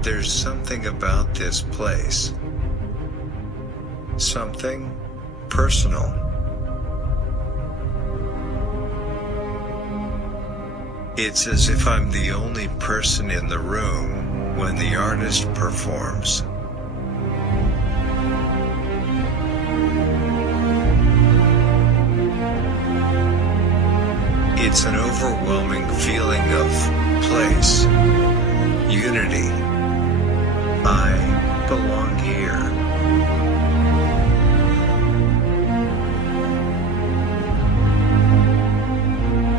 There's something about this place. Something personal. It's as if I'm the only person in the room when the artist performs. It's an overwhelming feeling of place, unity. I belong here.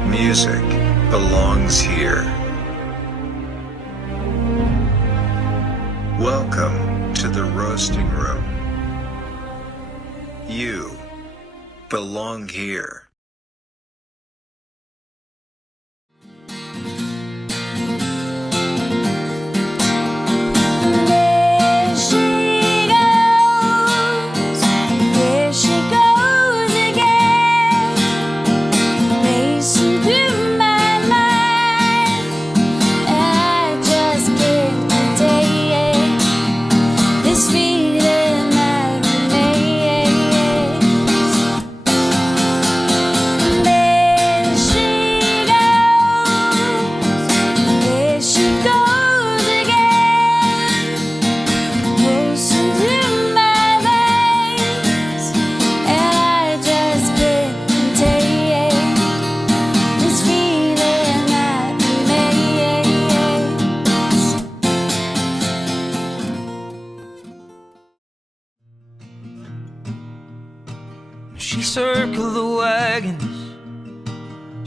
Music belongs here. Welcome to the roasting room. You belong here. She circled the wagons,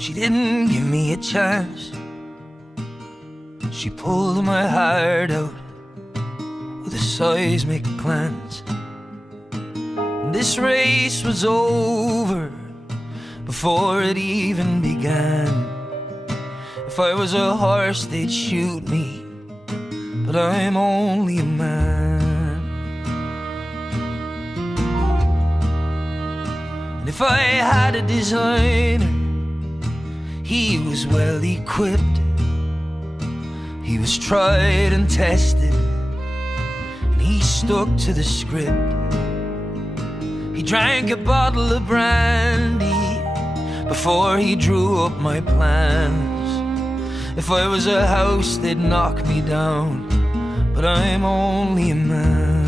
she didn't give me a chance. She pulled my heart out with a seismic glance. This race was over before it even began. If I was a horse, they'd shoot me, but I'm only a man. And if I had a designer, he was well equipped. He was tried and tested, and he stuck to the script. He drank a bottle of brandy before he drew up my plans. If I was a house, they'd knock me down, but I'm only a man.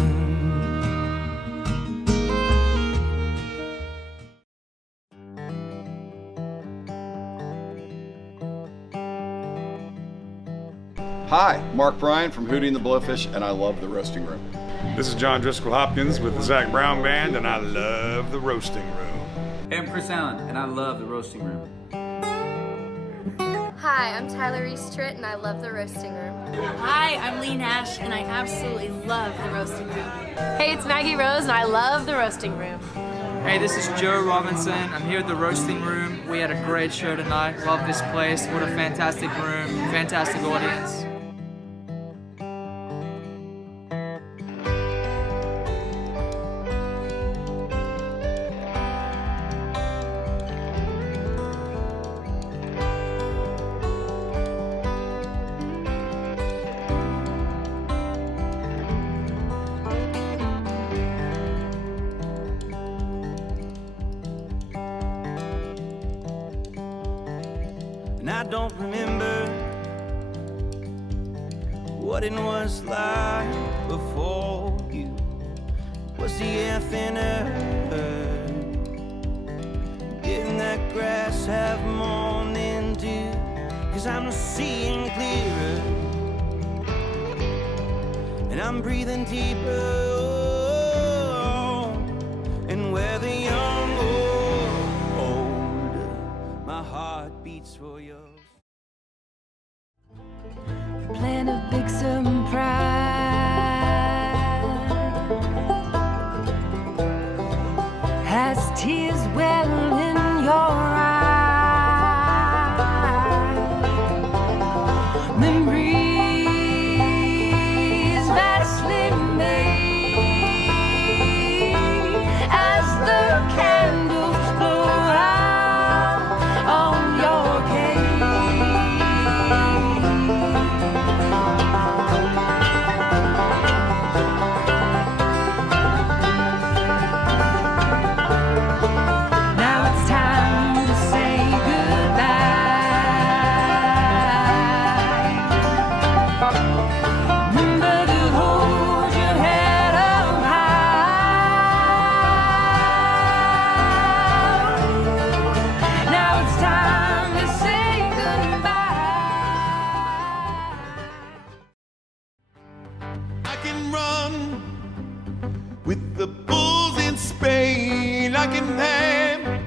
Hi, Mark Bryan from Hootie and the Blowfish, and I love the roasting room. This is John Driscoll Hopkins with the Zach Brown Band, and I love the roasting room. Hey, I'm Chris Allen, and I love the roasting room. Hi, I'm Tyler Eastritt, and I love the roasting room. Hi, I'm Lee Nash, and I absolutely love the roasting room. Hey, it's Maggie Rose, and I love the roasting room. Hey, this is Joe Robinson. I'm here at the roasting room. We had a great show tonight. Love this place. What a fantastic room, fantastic audience. And I don't remember what it was like before you. Was the air thinner? Didn't that grass have morning dew? 'Cause I'm seeing clearer, and I'm breathing deeper. And whether young or old, my heart beats for yours. Plan a big surprise. Has tears well in your eyes. Memories vastly made as the candles blow out on your cake. Remember to hold your head up high. Now it's time to say goodbye. I can run with the bulls in Spain. I can have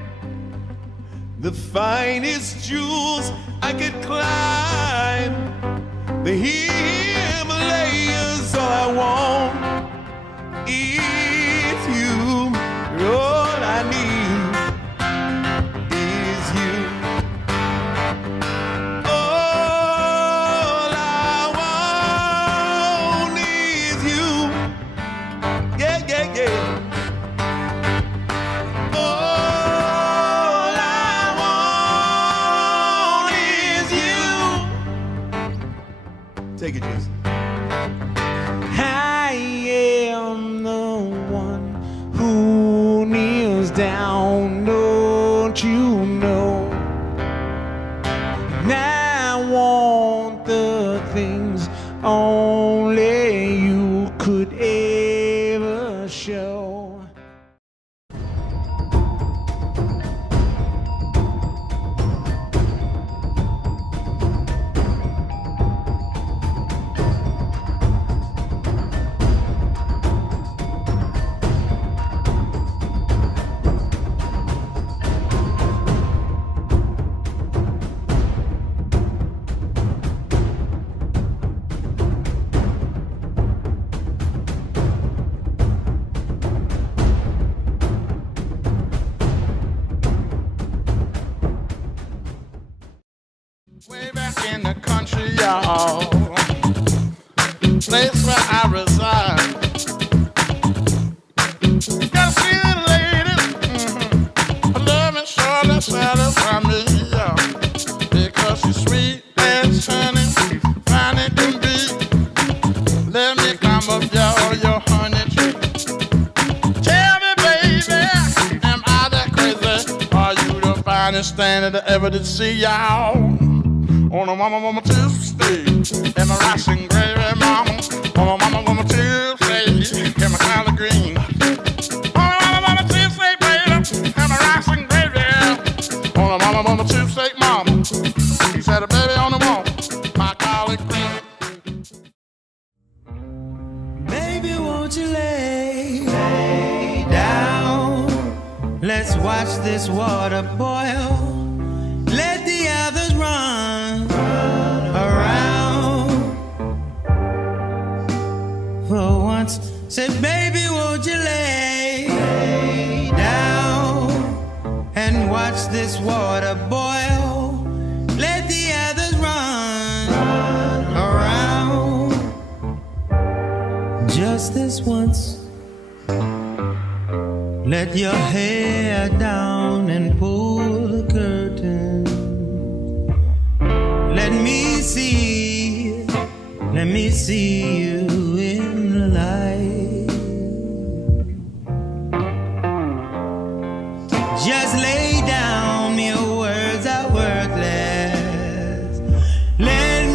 the finest jewels. I could climb the Himalayas. All I want is you. All I need is you. All I want is you. Yeah, yeah, yeah. All I want is you. Take it, Jason. I am the one who kneels down, don't you know? And I want the things only you could ever show. Way back in the country, y'all, place where I reside. Gotta see the lady, her love and surely satisfy me, yeah. Because she's sweet and sunny, fine it can be. Let me climb up your honey tree. Tell me, baby, am I that crazy? Are you the finest thing that I ever did see, y'all? On a mama Tuesday, and my rice and gravy, mama. On a mama Tuesday, and my collard green. On a mama Tuesday, baby, and my rice and gravy. On a mama Tuesday, mama. She said a baby on the wall, my collard green. Baby, won't you lay down? Let's watch this water boil. Let the others run around. For once, said, baby, won't you lay down and watch this water boil? Let the others run around. Just this once, let your hair down and pull the curtain. Let me see you in the light. Just lay down, mere words are worthless. Let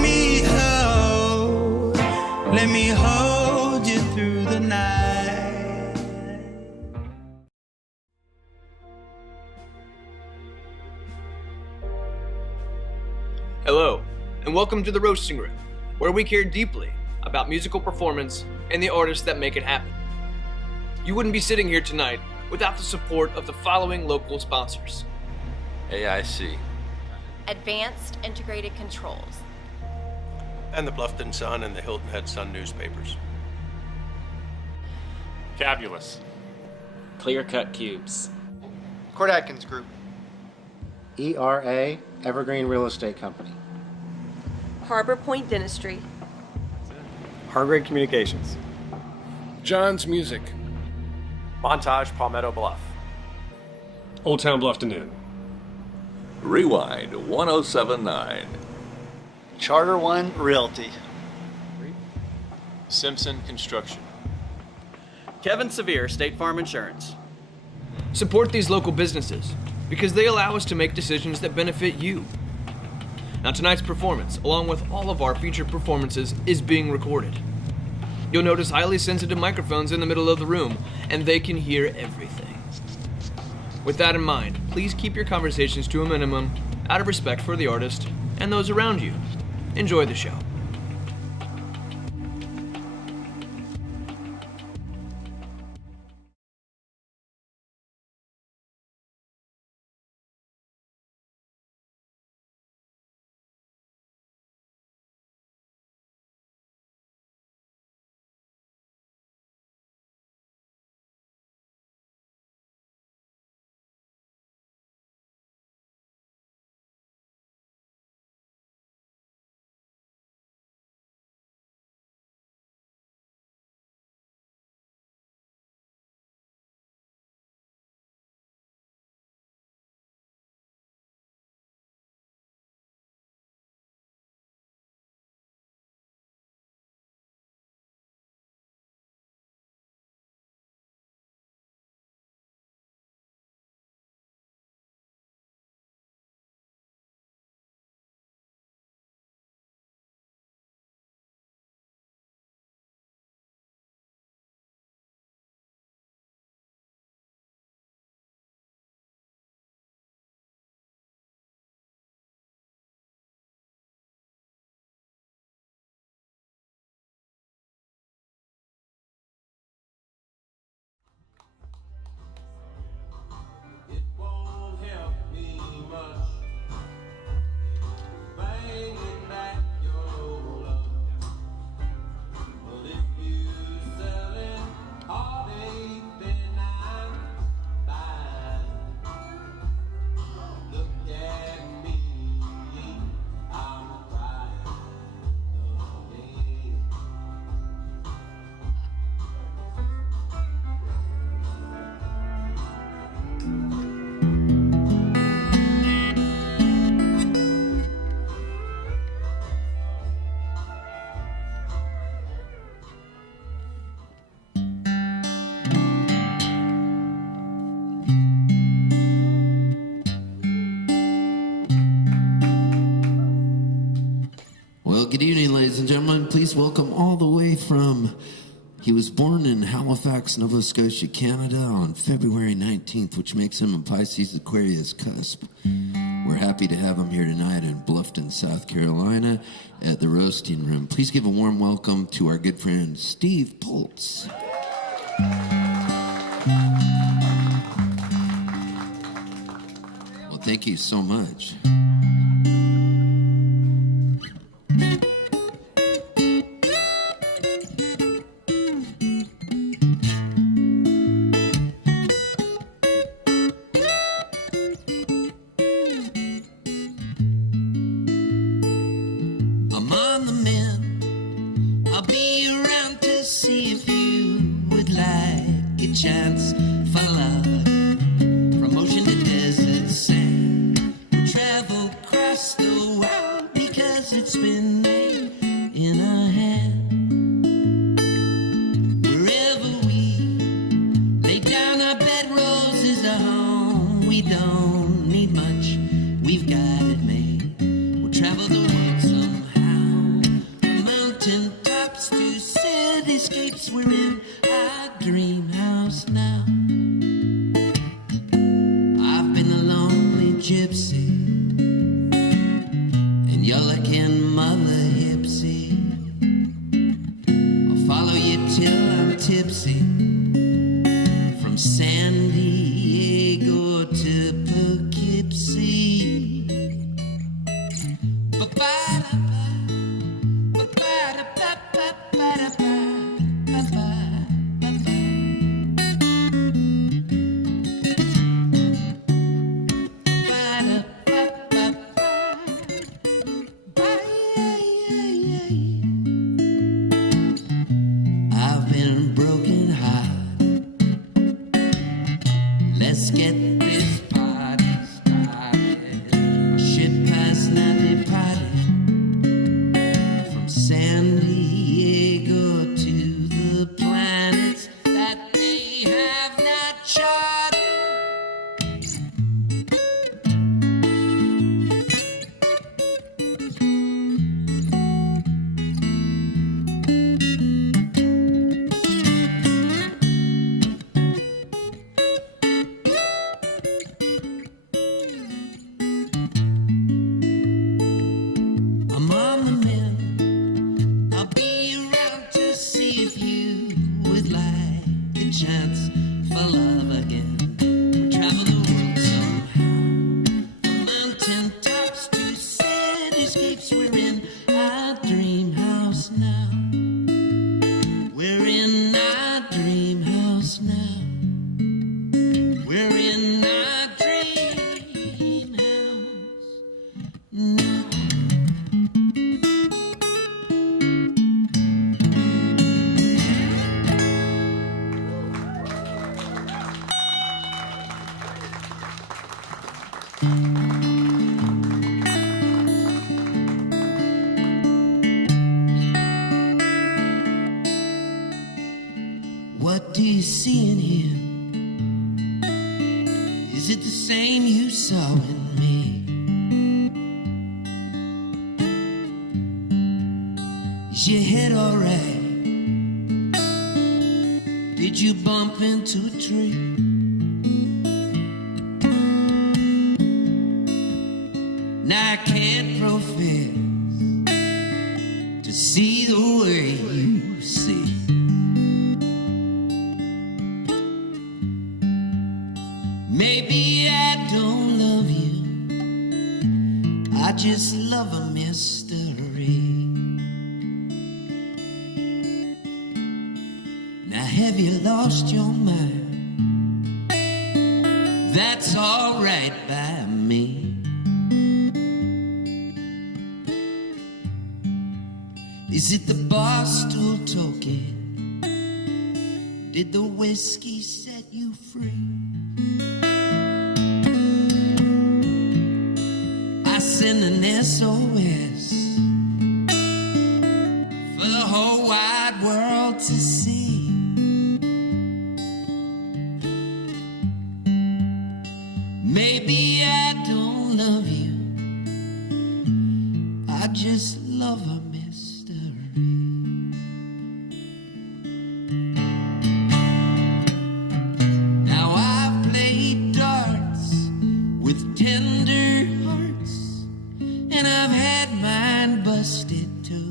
me hold you through the night. Hello, and welcome to the Roasting Room, where we care deeply about musical performance and the artists that make it happen. You wouldn't be sitting here tonight without the support of the following local sponsors: AIC, Advanced Integrated Controls, and the Bluffton Sun and the Hilton Head Sun newspapers. Fabulous. Clear Cut Cubes, Court Atkins Group, ERA Evergreen Real Estate Company, Harbor Point Dentistry, Hargrave Communications, John's Music, Montage Palmetto Bluff, Old Town Bluffton Inn, Rewind 1079, Charter One Realty, Simpson Construction, Kevin Sevier, State Farm Insurance. Support these local businesses because they allow us to make decisions that benefit you. Now, tonight's performance, along with all of our featured performances, is being recorded. You'll notice highly sensitive microphones in the middle of the room, and they can hear everything. With that in mind, please keep your conversations to a minimum, out of respect for the artist and those around you. Enjoy the show. Well, good evening, ladies and gentlemen. Please welcome all the way from... He was born in Halifax, Nova Scotia, Canada on February 19th, which makes him a Pisces Aquarius cusp. We're happy to have him here tonight in Bluffton, South Carolina at the Roasting Room. Please give a warm welcome to our good friend, Steve Poltz. Well, thank you so much. What do you see in him? Is it the same you saw in me? Is your head alright? Did you bump into a tree? Now I can't profess to see the way you see. Maybe I don't love you, I just love a mystery. Now have you lost your mind? That's alright by me. Is it the bar stool talking? Did the whiskey set you free? I send an SOS for the whole wide world to see. Maybe I don't love you, I just love a mystery. Now I've played darts with tender hearts, and I've had mine busted too.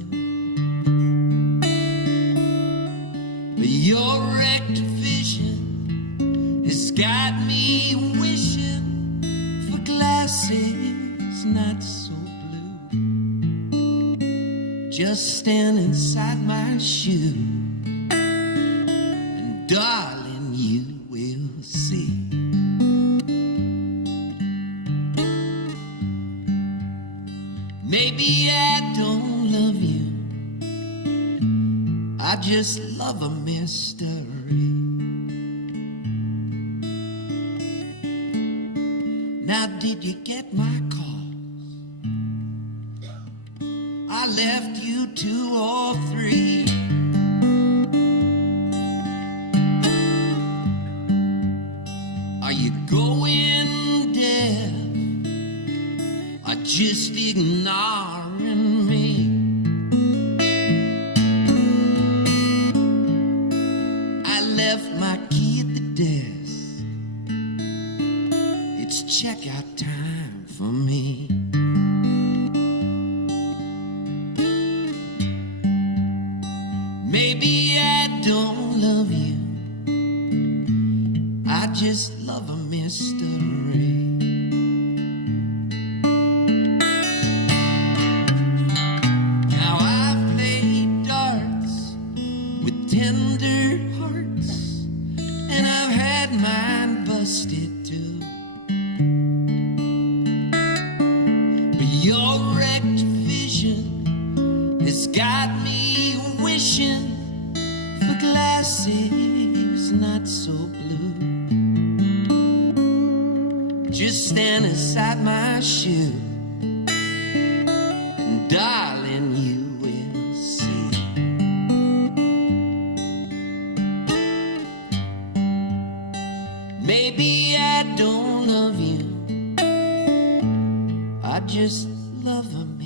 But your wrecked vision has got me wishing for glasses not so blue. Just stand inside my shoe, and darling, you will see. Maybe I don't love you, I just love a mystery. Now did you get my calls? I left you 2 or 3. Are you going deaf or just ignoring me? I left my key at the desk. It's checkout time for me. Maybe I don't love you, I just love a mystery. Now I've played darts with tender hearts, and I've had mine busted too. But your wrecked vision has got me wishing for glasses not so blue. Just stand inside my shoe, and darling, you will see. Maybe I don't love you, I just love a mystery.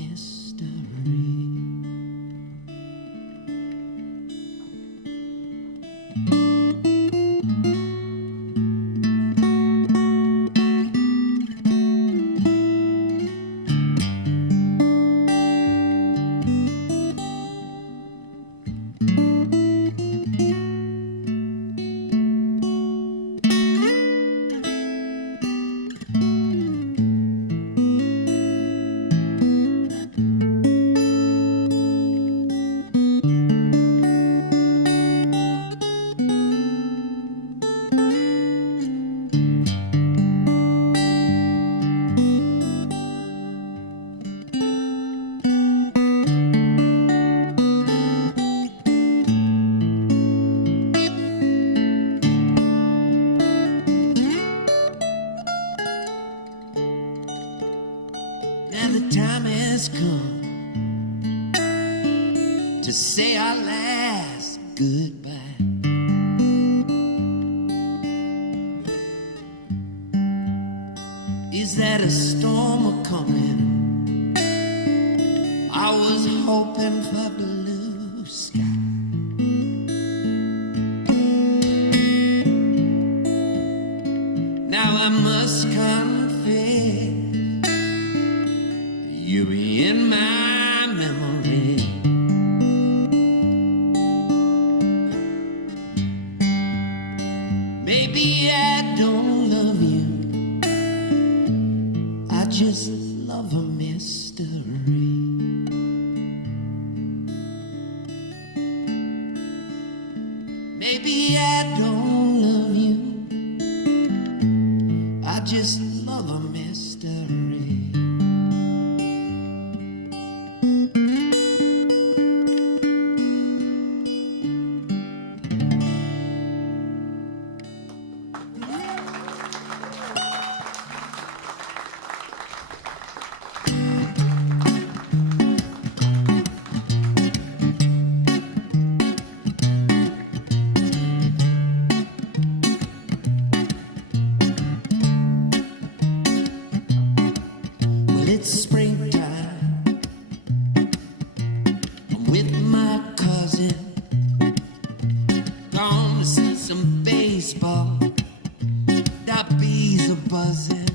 Now the time has come to say our last goodbye. said a storm was coming. I was hoping for blue sky. Now I must confess, you'll be in my memory. Maybe I don't love you, I just love a mystery. Maybe I don't love you, I just love a mystery. It's springtime. I'm with my cousin, gone to see some baseball. The bees are buzzing.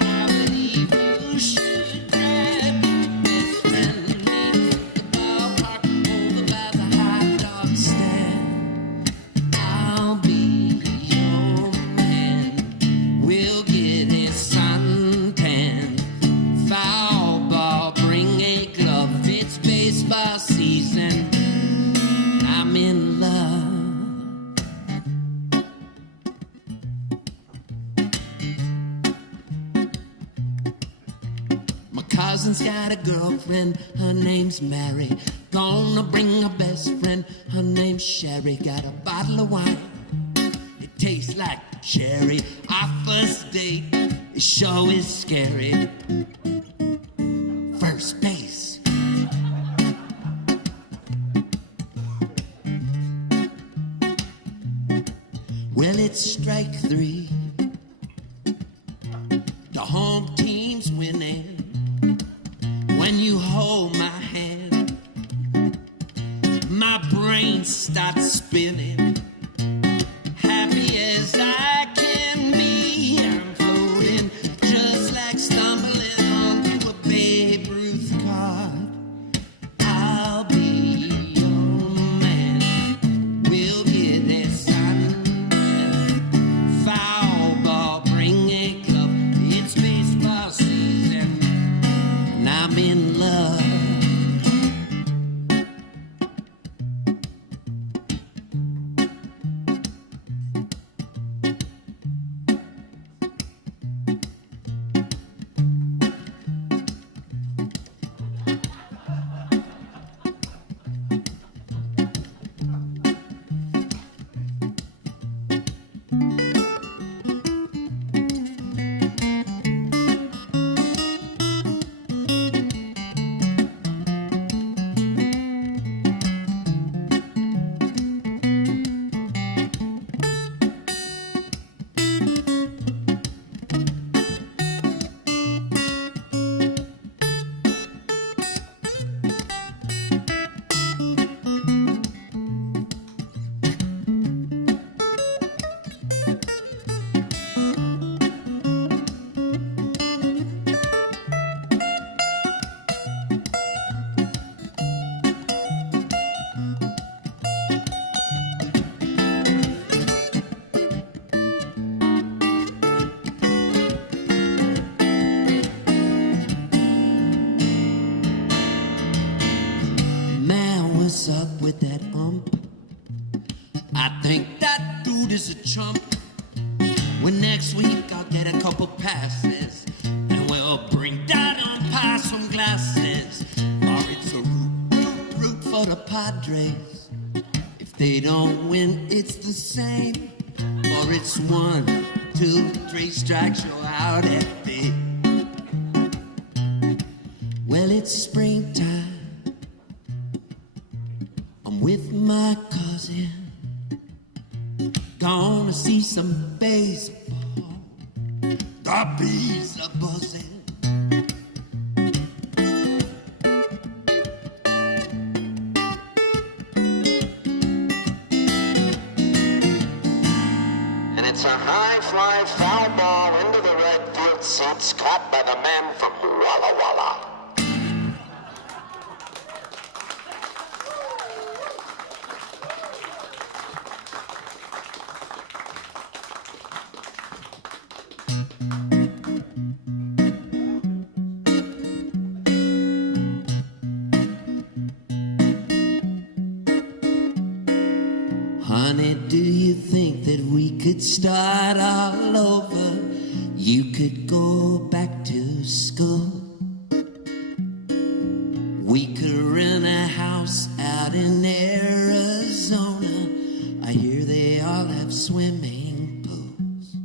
I believe you should grab your best friend and meet the ballpark over by the hot dog stand. I'll be your man. We'll get it suntan. Foul ball, bring a glove. It's baseball season. I'm in love. My cousin's got a girlfriend, her name's Mary. Gonna bring her best friend, her name's Sherry. Got a bottle of wine, it tastes like cherry. Our first date, it sure is scary. First base. Well, it's strike three. The home team's winning. When you hold my hand, my brain starts spinning. Happy as I can be, I'm floating just like stumbling onto a Babe Ruth card. I'll be your man. We'll get there sundown. Foul ball, bring a club. It's baseball season, and I'm in love. Man, what's up with that ump? I think that dude is a chump. When next week I'll get a couple passes, and we'll bring down umpire some glasses. Or it's a root for the Padres. If they don't win, it's the same. Or it's 1, 2, 3 strikes, you're out at big. Well, it's springtime. I'm with my cousin, gonna see some baseball. The bees are buzzing. And it's a high fly foul ball into the red field seats, caught by the man from Walla Walla. Honey, do you think that we could start all over? You could go back to school. We could rent a house out in Arizona. I hear they all have swimming pools.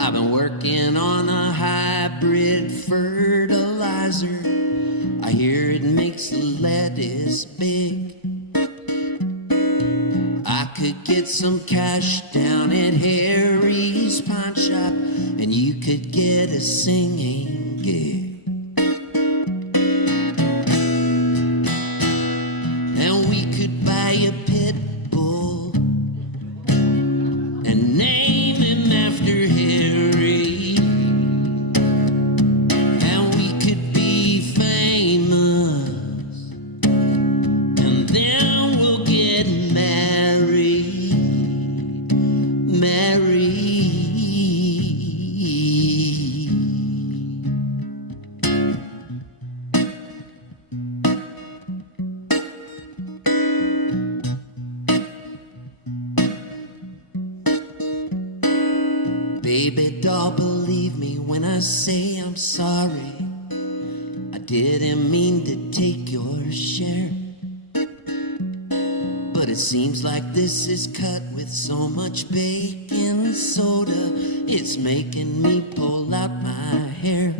I've been working on a hybrid fertilizer. I hear it makes the lettuce big. I could get some cash down at Harry's pawn shop, and you could get a singing gig. And we could buy a pit bull and name him after Harry. And we could be famous, and then we'll get married. Baby doll, believe me when I say I'm sorry. I didn't mean to take your share, but it seems like this is cut with so much baking soda. It's making me pull out my hair.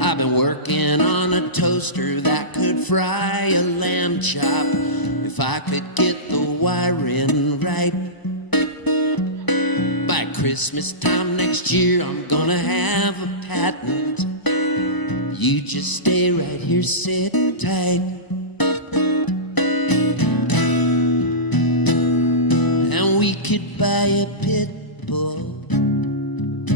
I've been working on a toaster that could fry a lamb chop if I could get the wiring right. By Christmas time next year, I'm gonna have a patent. You just stay right here, sit tight. And we could buy a pit bull and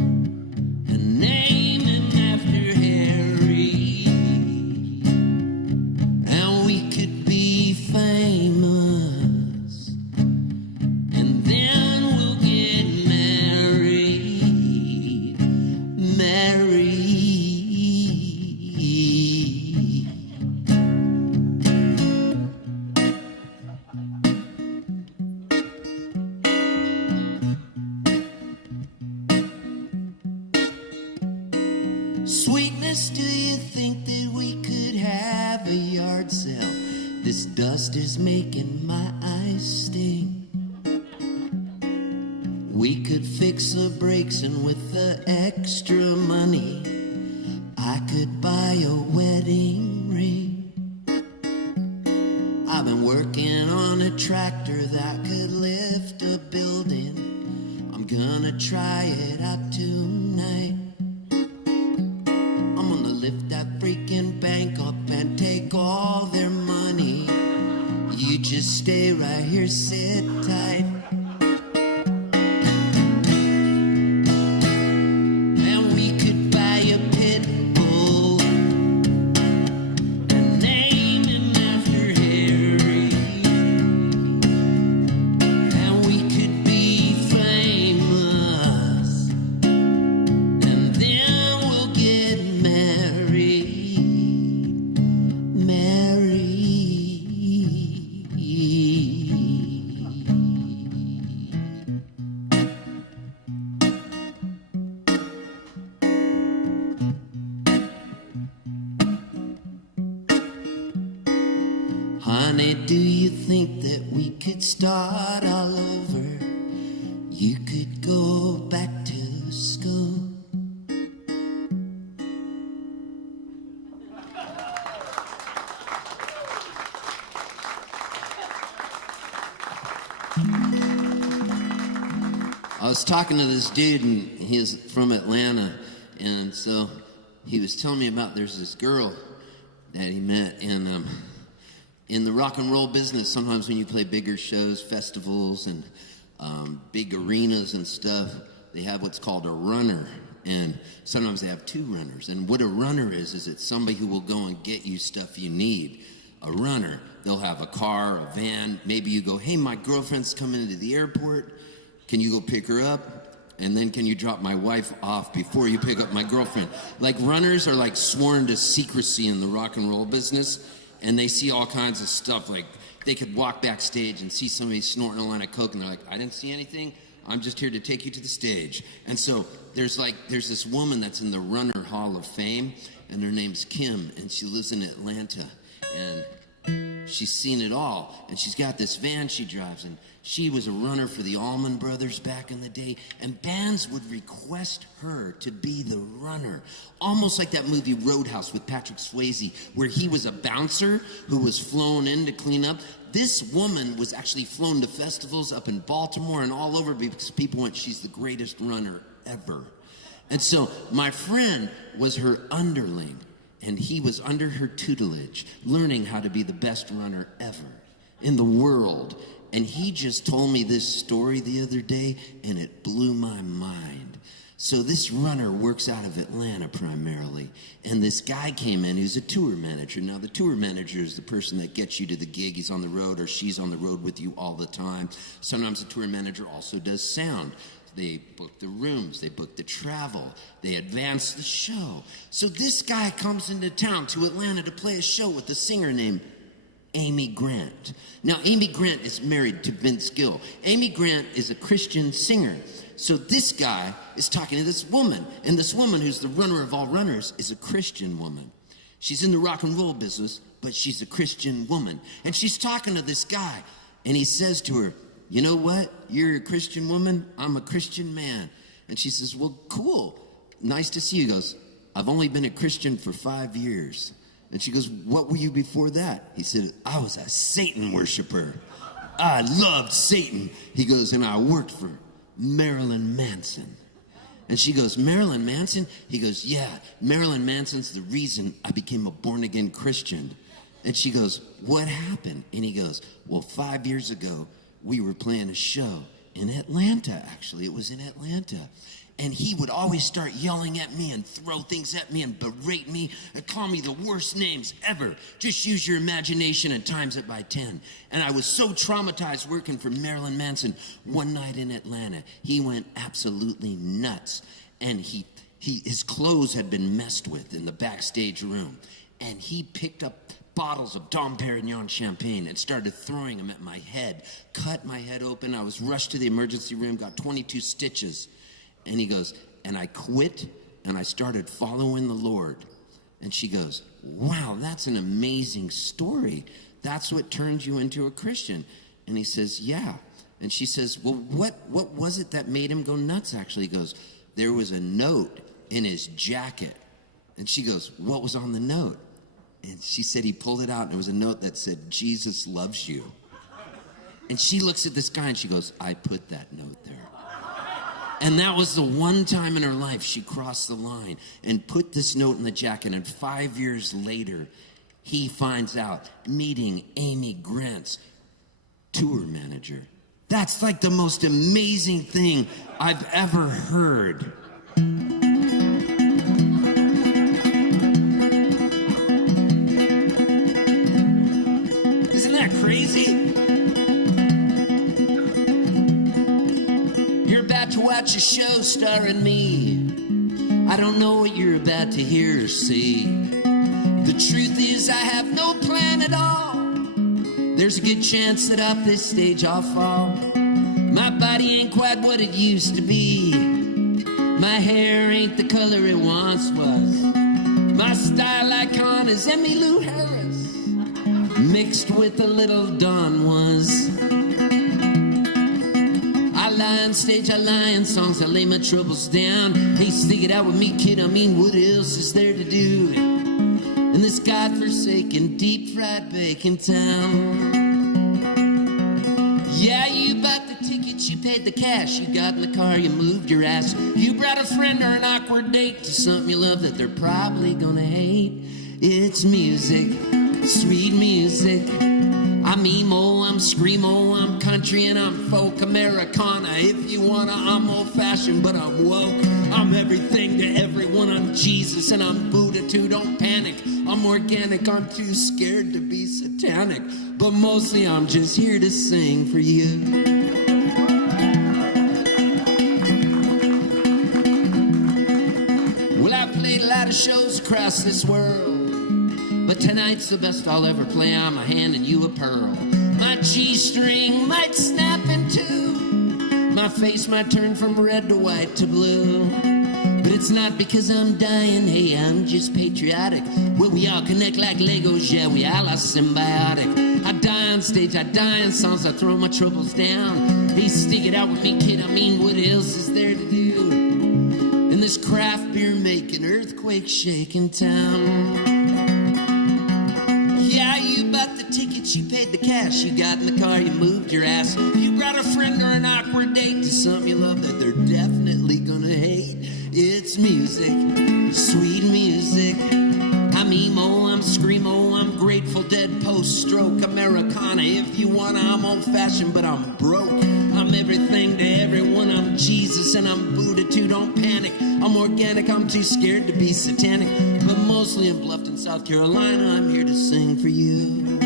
name him after Harry. And we could be famous, and then we'll get married. Married. Sweetness, do you think that we could have a yard sale? This dust is making my eyes sting. We could fix the brakes, and with the extra money, I could buy a wedding ring. I've been working on a tractor that could lift a building. I'm gonna try it out tonight. I'm gonna lift that freaking bank up and take all their money. You just stay right here, sit tight. And we could buy a pit bull and name him after Harry. And we could be famous, and then we'll get married. Honey, do you think that we could start all over? You could go back to school. I was talking to this dude, and he's from Atlanta, and so he was telling me about there's this girl that he met, and in the rock and roll business, sometimes when you play bigger shows, festivals, and big arenas and stuff, they have what's called a runner, and sometimes they have two runners. And what a runner is it's somebody who will go and get you stuff you need. A runner, they'll have a car, a van. Maybe you go, hey, my girlfriend's coming into the airport. Can you go pick her up? And then can you drop my wife off before you pick up my girlfriend? Like, runners are like sworn to secrecy in the rock and roll business, and they see all kinds of stuff. Like, they could walk backstage and see somebody snorting a line of coke, and they're like, I didn't see anything. I'm just here to take you to the stage. And so there's this woman that's in the Runner Hall of Fame, and her name's Kim, and she lives in Atlanta, and she's seen it all, and she's got this van she drives, and she was a runner for the Allman Brothers back in the day, and bands would request her to be the runner. Almost like that movie Roadhouse with Patrick Swayze, where he was a bouncer who was flown in to clean up. This woman was actually flown to festivals up in Baltimore and all over because people went, she's the greatest runner ever. And so my friend was her underling, and he was under her tutelage, learning how to be the best runner ever in the world. And he just told me this story the other day, and it blew my mind. So this runner works out of Atlanta primarily, and this guy came in who's a tour manager. Now, the tour manager is the person that gets you to the gig. He's on the road, or she's on the road with you all the time. Sometimes the tour manager also does sound. They book the rooms, they book the travel, they advance the show. So this guy comes into town to Atlanta to play a show with a singer named Amy Grant. Now, Amy Grant is married to Vince Gill. Amy Grant is a Christian singer. So this guy is talking to this woman, and this woman, who's the runner of all runners, is a Christian woman. She's in the rock and roll business, but she's a Christian woman. And she's talking to this guy, and he says to her, you know what? You're a Christian woman. I'm a Christian man. And she says, well, cool. Nice to see you. He goes, I've only been a Christian for 5 years. And she goes, what were you before that? He said, I was a Satan worshiper. I loved Satan. He goes, and I worked for Marilyn Manson. And she goes, Marilyn Manson? He goes, yeah, Marilyn Manson's the reason I became a born-again Christian. And she goes, what happened? And he goes, well, 5 years ago, we were playing a show in Atlanta, actually. It was in Atlanta. And he would always start yelling at me and throw things at me and berate me and call me the worst names ever. Just use your imagination and times it by 10. And I was so traumatized working for Marilyn Manson. One night in Atlanta, he went absolutely nuts. And his clothes had been messed with in the backstage room. And he picked up bottles of Dom Perignon champagne and started throwing them at my head. Cut my head open. I was rushed to the emergency room, got 22 stitches. And he goes, and I quit, and I started following the Lord. And she goes, wow, that's an amazing story. That's what turned you into a Christian. And he says, yeah. And she says, well, what was it that made him go nuts, actually? He goes, there was a note in his jacket. And she goes, what was on the note? And she said he pulled it out, and it was a note that said, Jesus loves you. And she looks at this guy, and she goes, I put that note there. And that was the one time in her life she crossed the line and put this note in the jacket. And 5 years later, he finds out, meeting Amy Grant's tour manager. That's like the most amazing thing I've ever heard. Isn't that crazy? You're about to watch a show starring me. I don't know what you're about to hear or see. The truth is I have no plan at all. There's a good chance that off this stage I'll fall. My body ain't quite what it used to be. My hair ain't the color it once was. My style icon is Emmylou Harris, mixed with a little Dawn was. I lie on stage, I lie in songs, I lay my troubles down. Hey, stick it out with me, kid, I mean, what else is there to do in this godforsaken, deep-fried bacon town? Yeah, you bought the ticket, you paid paid the cash, you got in the car, you moved your ass. You brought a friend or an awkward date to something you love that they're probably gonna hate. It's music, sweet music. I'm emo, I'm screamo, I'm country and I'm folk Americana. If you wanna, I'm old-fashioned, but I'm woke. I'm everything to everyone, I'm Jesus and I'm Buddha too, don't panic. I'm organic, I'm too scared to be satanic. But mostly I'm just here to sing for you. Well, I played a lot of shows across this world, but tonight's the best I'll ever play. I'm a hand and you a pearl. My G-string might snap in two. My face might turn from red to white to blue. But it's not because I'm dying, hey, I'm just patriotic. Well, we all connect like Legos, yeah, we all are symbiotic. I die on stage, I die in songs, I throw my troubles down. Hey, stick it out with me, kid, I mean, what else is there to do? In this craft beer making, earthquake shaking town. Yeah, you bought the tickets, you paid the cash, you got in the car, you moved your ass. You brought a friend or an awkward date to something you love that they're definitely gonna hate. It's music, sweet music. I'm emo, I'm screamo, I'm Grateful Dead, post-stroke Americana. If you wanna, I'm old-fashioned, but I'm broke. I'm everything to everyone, I'm Jesus and I'm Buddha too, don't panic. I'm organic, I'm too scared to be satanic. But mostly in Bluffton, South Carolina, I'm here to sing for you.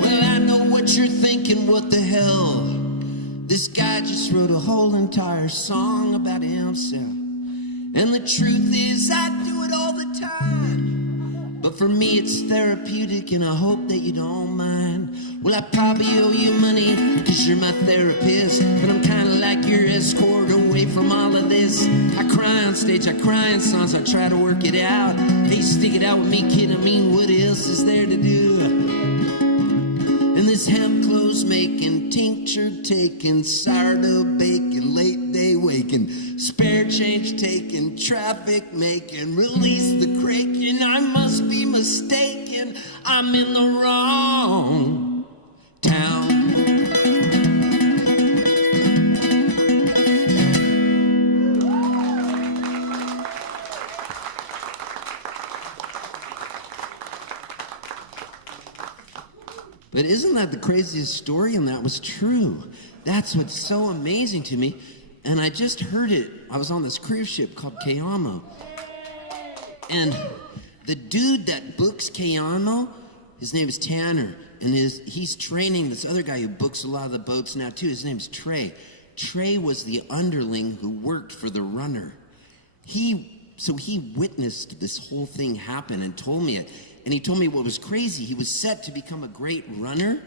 Well, I know what you're thinking, what the hell? This guy just wrote a whole entire song about himself. And the truth is, I do it all the time. But for me, it's therapeutic, and I hope that you don't mind. Well, I probably owe you money, cause you're my therapist. But I'm kinda like your escort away from all of this. I cry on stage, I cry in songs, I try to work it out. Hey, stick it out with me, kid, I mean, what else is there to do? And this hemp clothes making, tincture taking, sourdough baking, late day waking, spare change taking, traffic making, release the kraken. I must be mistaken, I'm in the wrong town. But isn't that the craziest story? And that was true. That's what's so amazing to me. And I just heard it. I was on this cruise ship called Kayamo. And the dude that books Kayamo, his name is Tanner. And he's training this other guy who books a lot of the boats now too. His name's Trey. Trey was the underling who worked for the runner. So he witnessed this whole thing happen and told me it. And he told me what was crazy. He was set to become a great runner,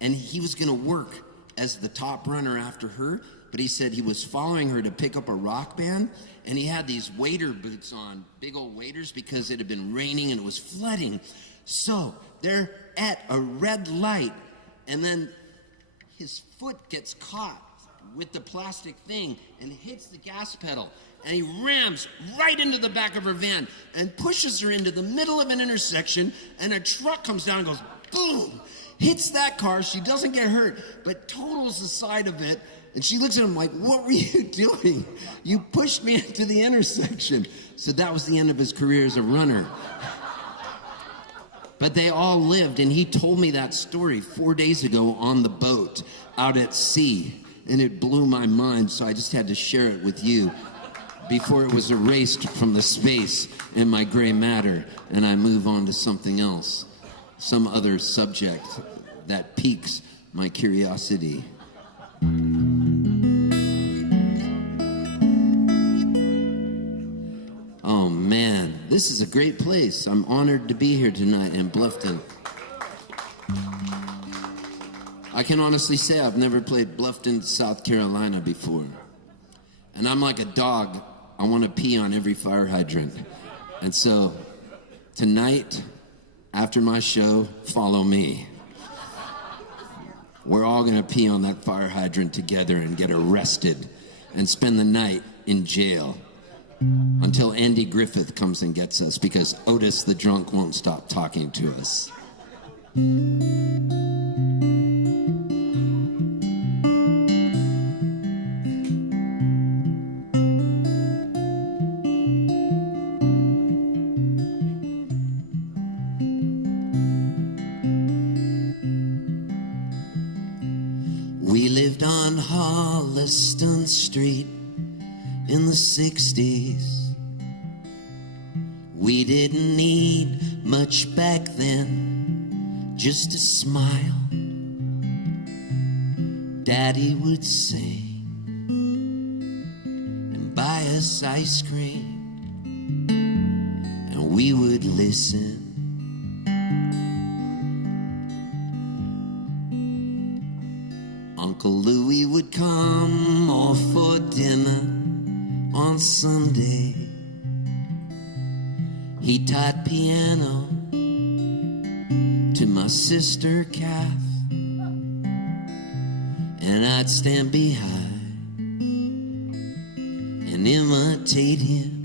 and he was going to work as the top runner after her. But he said he was following her to pick up a rock band, and he had these waiter boots on, big old waders, because it had been raining and it was flooding. So they're at a red light, and then his foot gets caught with the plastic thing and hits the gas pedal. And he rams right into the back of her van and pushes her into the middle of an intersection, and a truck comes down and goes, boom, hits that car. She doesn't get hurt, but totals the side of it. And she looks at him like, what were you doing? You pushed me into the intersection. So that was the end of his career as a runner. But they all lived, and he told me that story 4 days ago on the boat out at sea. And it blew my mind, so I just had to share it with you before it was erased from the space in my gray matter, and I move on to something else, some other subject that piques my curiosity. Oh man, this is a great place. I'm honored to be here tonight in Bluffton. I can honestly say I've never played Bluffton, South Carolina before. And I'm like a dog. I want to pee on every fire hydrant. And so, tonight, after my show, follow me. We're all going to pee on that fire hydrant together and get arrested and spend the night in jail until Andy Griffith comes and gets us, because Otis the drunk won't stop talking to us. We lived on Holliston Street in the 60s. We didn't need much back then, just a smile. Daddy would sing and buy us ice cream, and we would listen. Uncle Louie would come off for dinner on Sunday. He taught piano to my sister Kath, and I'd stand behind and imitate him,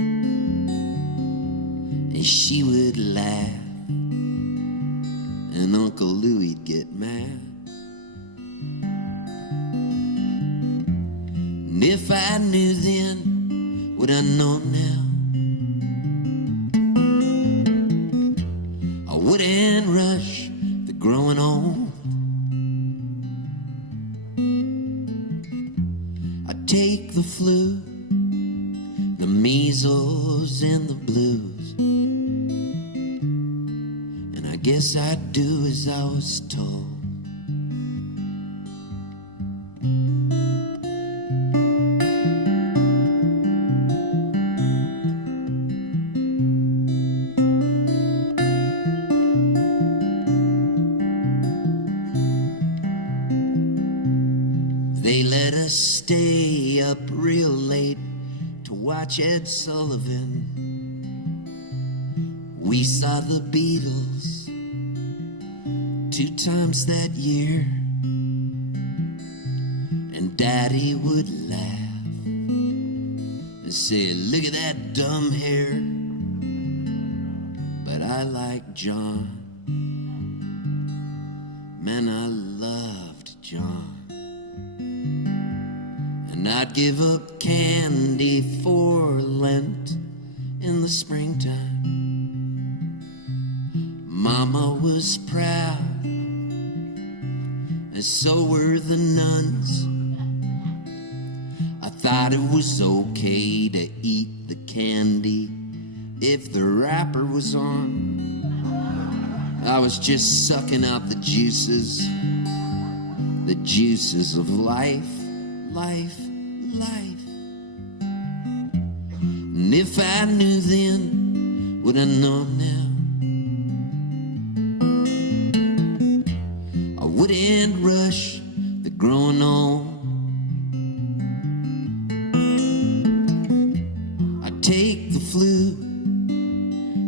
and she would laugh, and Uncle Louie'd get mad. And if I knew then what I know now, I wouldn't rush the growing old. I'd take the flu, the measles and the blues, and I guess I'd do as I was told. They let us stay up real late to watch Ed Sullivan. We saw the Beatles 2 times that year, and Daddy would laugh and say, "Look at that dumb hair." But I like John. Man, I loved John. And I'd give up candy for Lent in the springtime. Mama was proud, and so were the nuns. I thought it was okay to eat the candy if the wrapper was on. I was just sucking out the juices of life, life, life. And if I knew then what I know now, I wouldn't rush the growing old. I'd take the flu,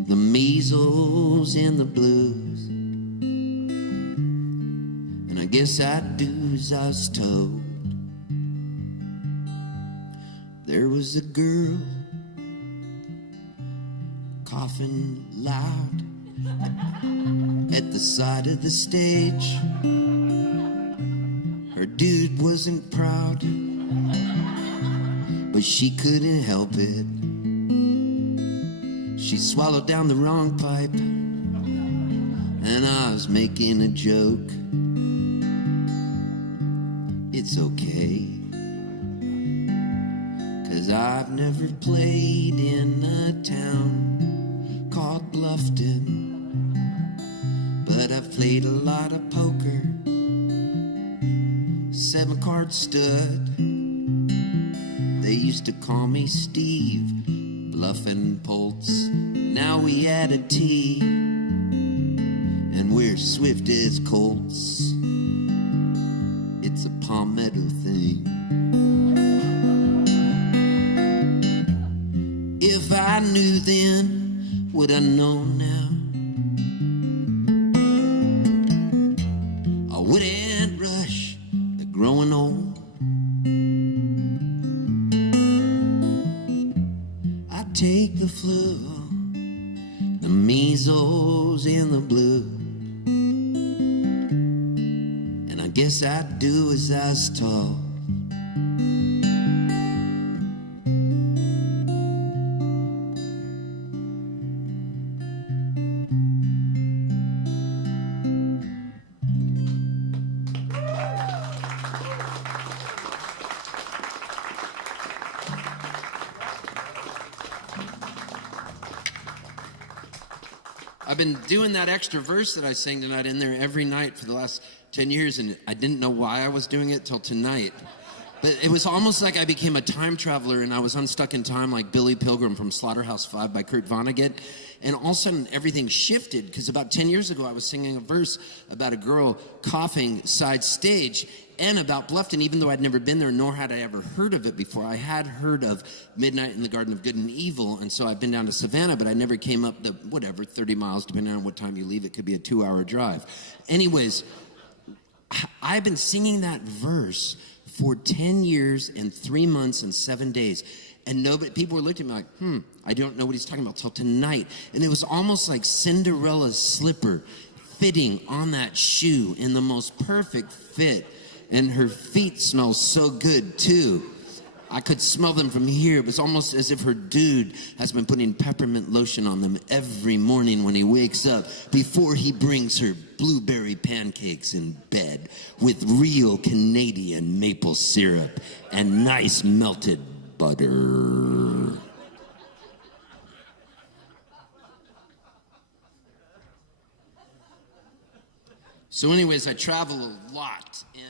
the measles and the blues, and I guess I'd do as I was told. There was a girl coughing loud at the side of the stage. Her dude wasn't proud, but she couldn't help it. She swallowed down the wrong pipe, and I was making a joke. It's okay, 'cause I've never played in a town called Bluffton, but I've played a lot of poker, 7-card stud. They used to call me Steve, Bluffin' Poltz. Now we add a T, and we're swift as colts. It's a Palmetto thing. If I knew then what I know now, I wouldn't rush the growing old. I'd take the flu, the measles and the blues, guess I'd do as I was taught. I've been doing that extra verse that I sang tonight in there every night for the last 10 years, and I didn't know why I was doing it till tonight. But it was almost like I became a time traveler and I was unstuck in time like Billy Pilgrim from Slaughterhouse-Five by Kurt Vonnegut. And all of a sudden everything shifted, because about 10 years ago I was singing a verse about a girl coughing side stage, and about Bluffton, even though I'd never been there, nor had I ever heard of it before. I had heard of Midnight in the Garden of Good and Evil, and so I've been down to Savannah, but I never came up the, 30 miles, depending on what time you leave. It could be a 2-hour drive. Anyways, I've been singing that verse for 10 years and 3 months and 7 days. And people were looking at me like, I don't know what he's talking about till tonight. And it was almost like Cinderella's slipper fitting on that shoe in the most perfect fit. And her feet smell so good too. I could smell them from here. It was almost as if her dude has been putting peppermint lotion on them every morning when he wakes up before he brings her blueberry pancakes in bed with real Canadian maple syrup and nice melted butter. So anyways, I travel a lot, and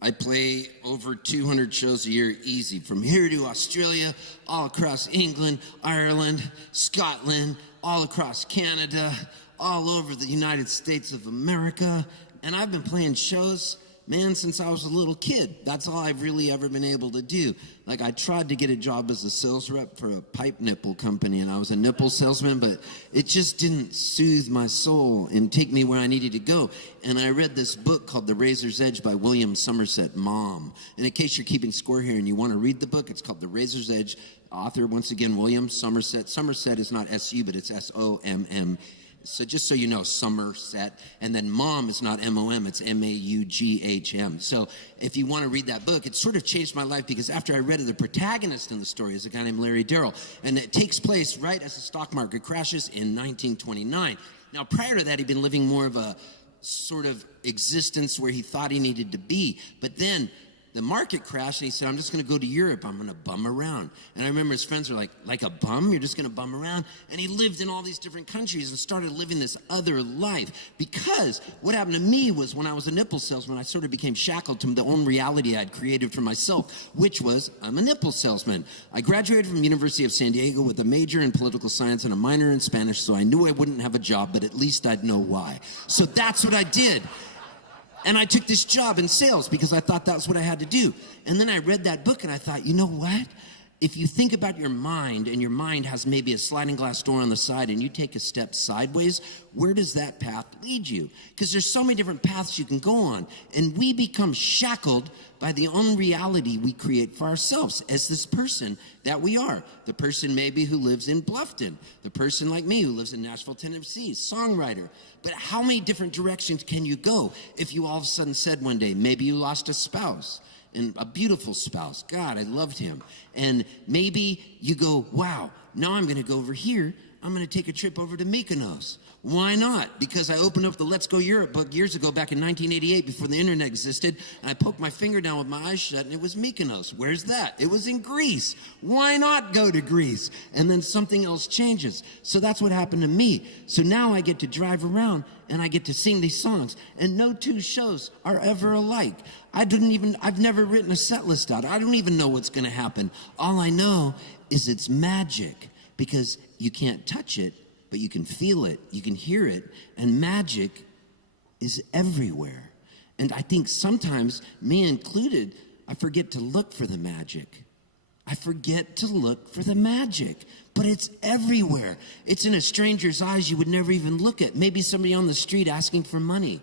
I play over 200 shows a year easy, from here to Australia, all across England, Ireland, Scotland, all across Canada, all over the United States of America. And I've been playing shows, man, since I was a little kid. That's all I've really ever been able to do. Like, I tried to get a job as a sales rep for a pipe nipple company, and I was a nipple salesman, but it just didn't soothe my soul and take me where I needed to go. And I read this book called The Razor's Edge by William Somerset Maugham. And in case you're keeping score here and you want to read the book, it's called The Razor's Edge. Author, once again, William Somerset. Somerset is not S-U, but it's S-O-M-M. So just so you know, Somerset. And then Mom is not M-O-M, it's M-A-U-G-H-M. So if you want to read that book, it sort of changed my life, because after I read it, the protagonist in the story is a guy named Larry Darrell. And it takes place right as the stock market crashes in 1929. Now, prior to that, he'd been living more of a sort of existence where he thought he needed to be. But then the market crashed, and he said, I'm just going to go to Europe. I'm going to bum around. And I remember his friends were like a bum? You're just going to bum around? And he lived in all these different countries and started living this other life. Because what happened to me was, when I was a nipple salesman, I sort of became shackled to the own reality I'd created for myself, which was, I'm a nipple salesman. I graduated from the University of San Diego with a major in political science and a minor in Spanish, so I knew I wouldn't have a job, but at least I'd know why. So that's what I did. And I took this job in sales because I thought that's what I had to do. And then I read that book and I thought, you know what? If you think about your mind, and your mind has maybe a sliding glass door on the side, and you take a step sideways, where does that path lead you? Because there's so many different paths you can go on. And we become shackled by the own reality we create for ourselves as this person that we are. The person maybe who lives in Bluffton. The person like me who lives in Nashville, Tennessee, songwriter. But how many different directions can you go if you all of a sudden said one day, maybe you lost a spouse, and a beautiful spouse. God, I loved him. And maybe you go, wow, now I'm going to go over here. I'm going to take a trip over to Mykonos. Why not? Because I opened up the Let's Go Europe book years ago, back in 1988, before the internet existed, and I poked my finger down with my eyes shut, and it was Mykonos. Where's that? It was in Greece. Why not go to Greece? And then something else changes. So that's what happened to me. So now I get to drive around, and I get to sing these songs, and no two shows are ever alike. I've never written a set list out. I don't even know what's going to happen. All I know is it's magic, because you can't touch it, but you can feel it, you can hear it, and magic is everywhere. And I think sometimes, me included, I forget to look for the magic. I forget to look for the magic, but it's everywhere. It's in a stranger's eyes you would never even look at. Maybe somebody on the street asking for money.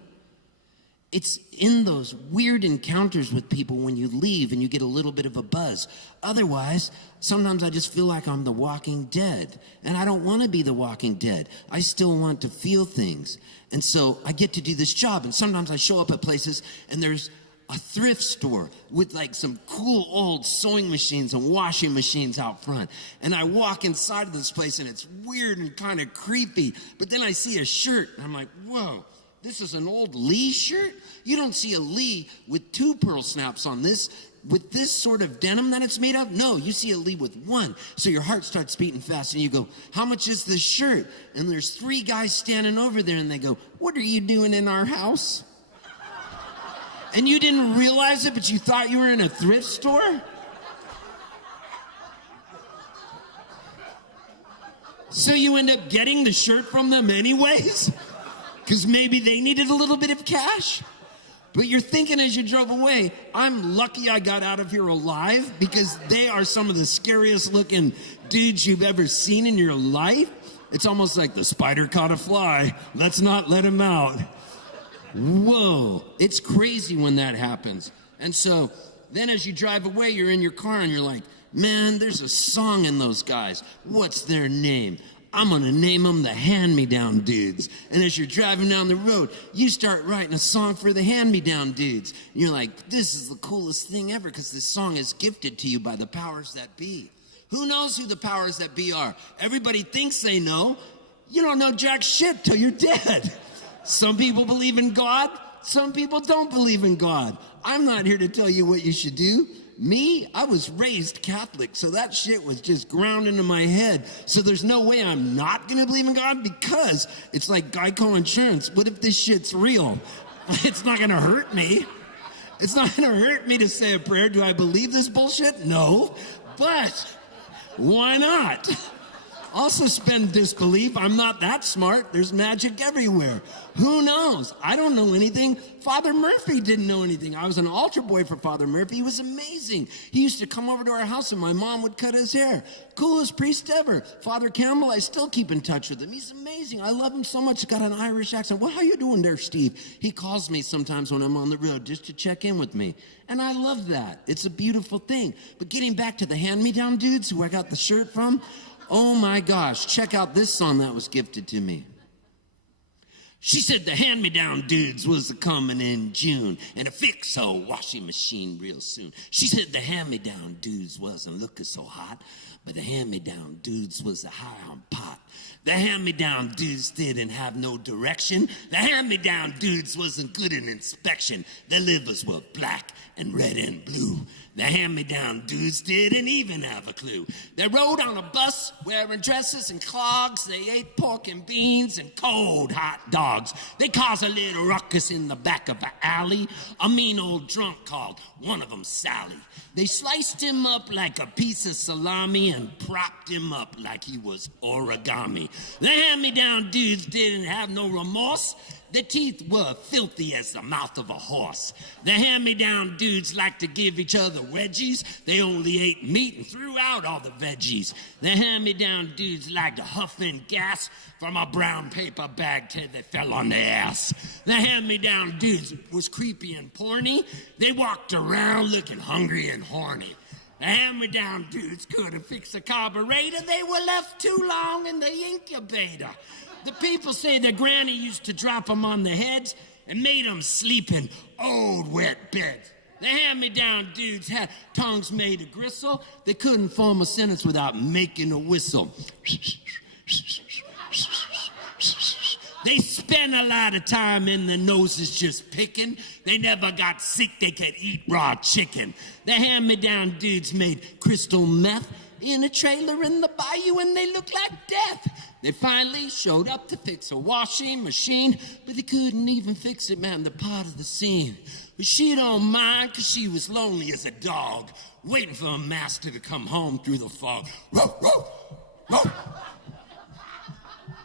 It's in those weird encounters with people when you leave and you get a little bit of a buzz. Otherwise, sometimes I just feel like I'm the Walking Dead. And I don't want to be the Walking Dead. I still want to feel things. And so I get to do this job. And sometimes I show up at places and there's a thrift store with like some cool old sewing machines and washing machines out front. And I walk inside of this place and it's weird and kind of creepy. But then I see a shirt and I'm like, whoa. This is an old Lee shirt? You don't see a Lee with 2 pearl snaps on this, with this sort of denim that it's made of? No, you see a Lee with 1. So your heart starts beating fast and you go, how much is this shirt? And there's 3 guys standing over there and they go, what are you doing in our house? And you didn't realize it, but you thought you were in a thrift store? So you end up getting the shirt from them anyways? Because maybe they needed a little bit of cash. But you're thinking as you drove away, I'm lucky I got out of here alive because they are some of the scariest looking dudes you've ever seen in your life. It's almost like the spider caught a fly. Let's not let him out. Whoa, it's crazy when that happens. And so then as you drive away, you're in your car and you're like, man, there's a song in those guys. What's their name? I'm gonna name them the Hand-Me-Down Dudes. And as you're driving down the road, you start writing a song for the Hand-Me-Down Dudes. And you're like, this is the coolest thing ever because this song is gifted to you by the powers that be. Who knows who the powers that be are? Everybody thinks they know. You don't know jack shit till you're dead. Some people believe in God, some people don't believe in God. I'm not here to tell you what you should do. Me, I was raised Catholic, so that shit was just ground into my head. So there's no way I'm not gonna believe in God because it's like Geico Insurance. What if this shit's real? It's not gonna hurt me. It's not gonna hurt me to say a prayer. Do I believe this bullshit? No. But why not? I'll suspend disbelief. I'm not that smart. There's magic everywhere. Who knows? I don't know anything. Father Murphy didn't know anything. I was an altar boy for Father Murphy. He was amazing. He used to come over to our house and my mom would cut his hair. Coolest priest ever. Father Campbell, I still keep in touch with him. He's amazing. I love him so much. He's got an Irish accent. Well, how you doing there, Steve? He calls me sometimes when I'm on the road just to check in with me. And I love that. It's a beautiful thing. But getting back to the Hand-Me-Down Dudes who I got the shirt from, oh my gosh, check out this song that was gifted to me. She said the Hand-Me-Down Dudes was a-comin' in June and a fix a washing machine real soon. She said the Hand-Me-Down Dudes wasn't looking so hot, but the Hand-Me-Down Dudes was a high on pot. The Hand-Me-Down Dudes didn't have no direction. The Hand-Me-Down Dudes wasn't good in inspection. Their livers were black and red and blue. The Hand-Me-Down Dudes didn't even have a clue. They rode on a bus wearing dresses and clogs. They ate pork and beans and cold hot dogs. They caused a little ruckus in the back of an alley. A mean old drunk called one of them Sally. They sliced him up like a piece of salami and propped him up like he was origami. The Hand-Me-Down Dudes didn't have no remorse. Their teeth were filthy as the mouth of a horse. The Hand-Me-Down Dudes liked to give each other wedgies. They only ate meat and threw out all the veggies. The Hand-Me-Down Dudes liked to huff in gas from a brown paper bag till they fell on their ass. The Hand-Me-Down Dudes was creepy and porny. They walked around looking hungry and horny. The Hand-Me-Down Dudes couldn't fix a carburetor. They were left too long in the incubator. The people say their granny used to drop them on the heads and made them sleep in old wet beds. The Hand-Me-Down Dudes had tongues made of gristle. They couldn't form a sentence without making a whistle. They spent a lot of time in their noses just picking. They never got sick, they could eat raw chicken. The Hand-Me-Down Dudes made crystal meth in a trailer in the bayou and they looked like death. They finally showed up to fix a washing machine, but they couldn't even fix it, man, the part of the scene. But she don't mind, cause she was lonely as a dog, waiting for a master to come home through the fog. Ruff, ruff, ruff.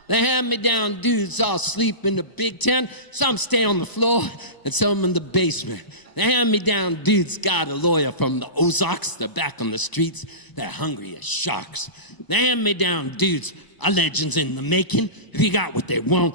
The Hand-Me-Down Dudes all sleep in the big tent. Some stay on the floor and some in the basement. The Hand-Me-Down Dudes got a lawyer from the Ozarks. They're back on the streets. They're hungry as sharks. The Hand-Me-Down Dudes are legends in the making. If you got what they want,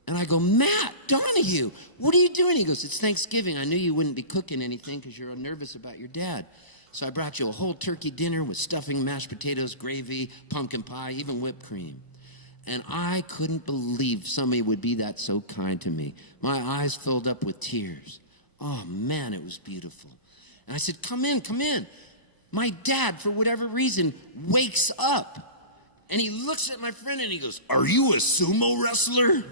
And I go, Matt Donahue, what are you doing? He goes, it's Thanksgiving. I knew you wouldn't be cooking anything because you're nervous about your dad. So I brought you a whole turkey dinner with stuffing, mashed potatoes, gravy, pumpkin pie, even whipped cream. And I couldn't believe somebody would be that so kind to me. My eyes filled up with tears. Oh, man, it was beautiful. And I said, come in, come in. My dad, for whatever reason, wakes up. And he looks at my friend and he goes, are you a sumo wrestler?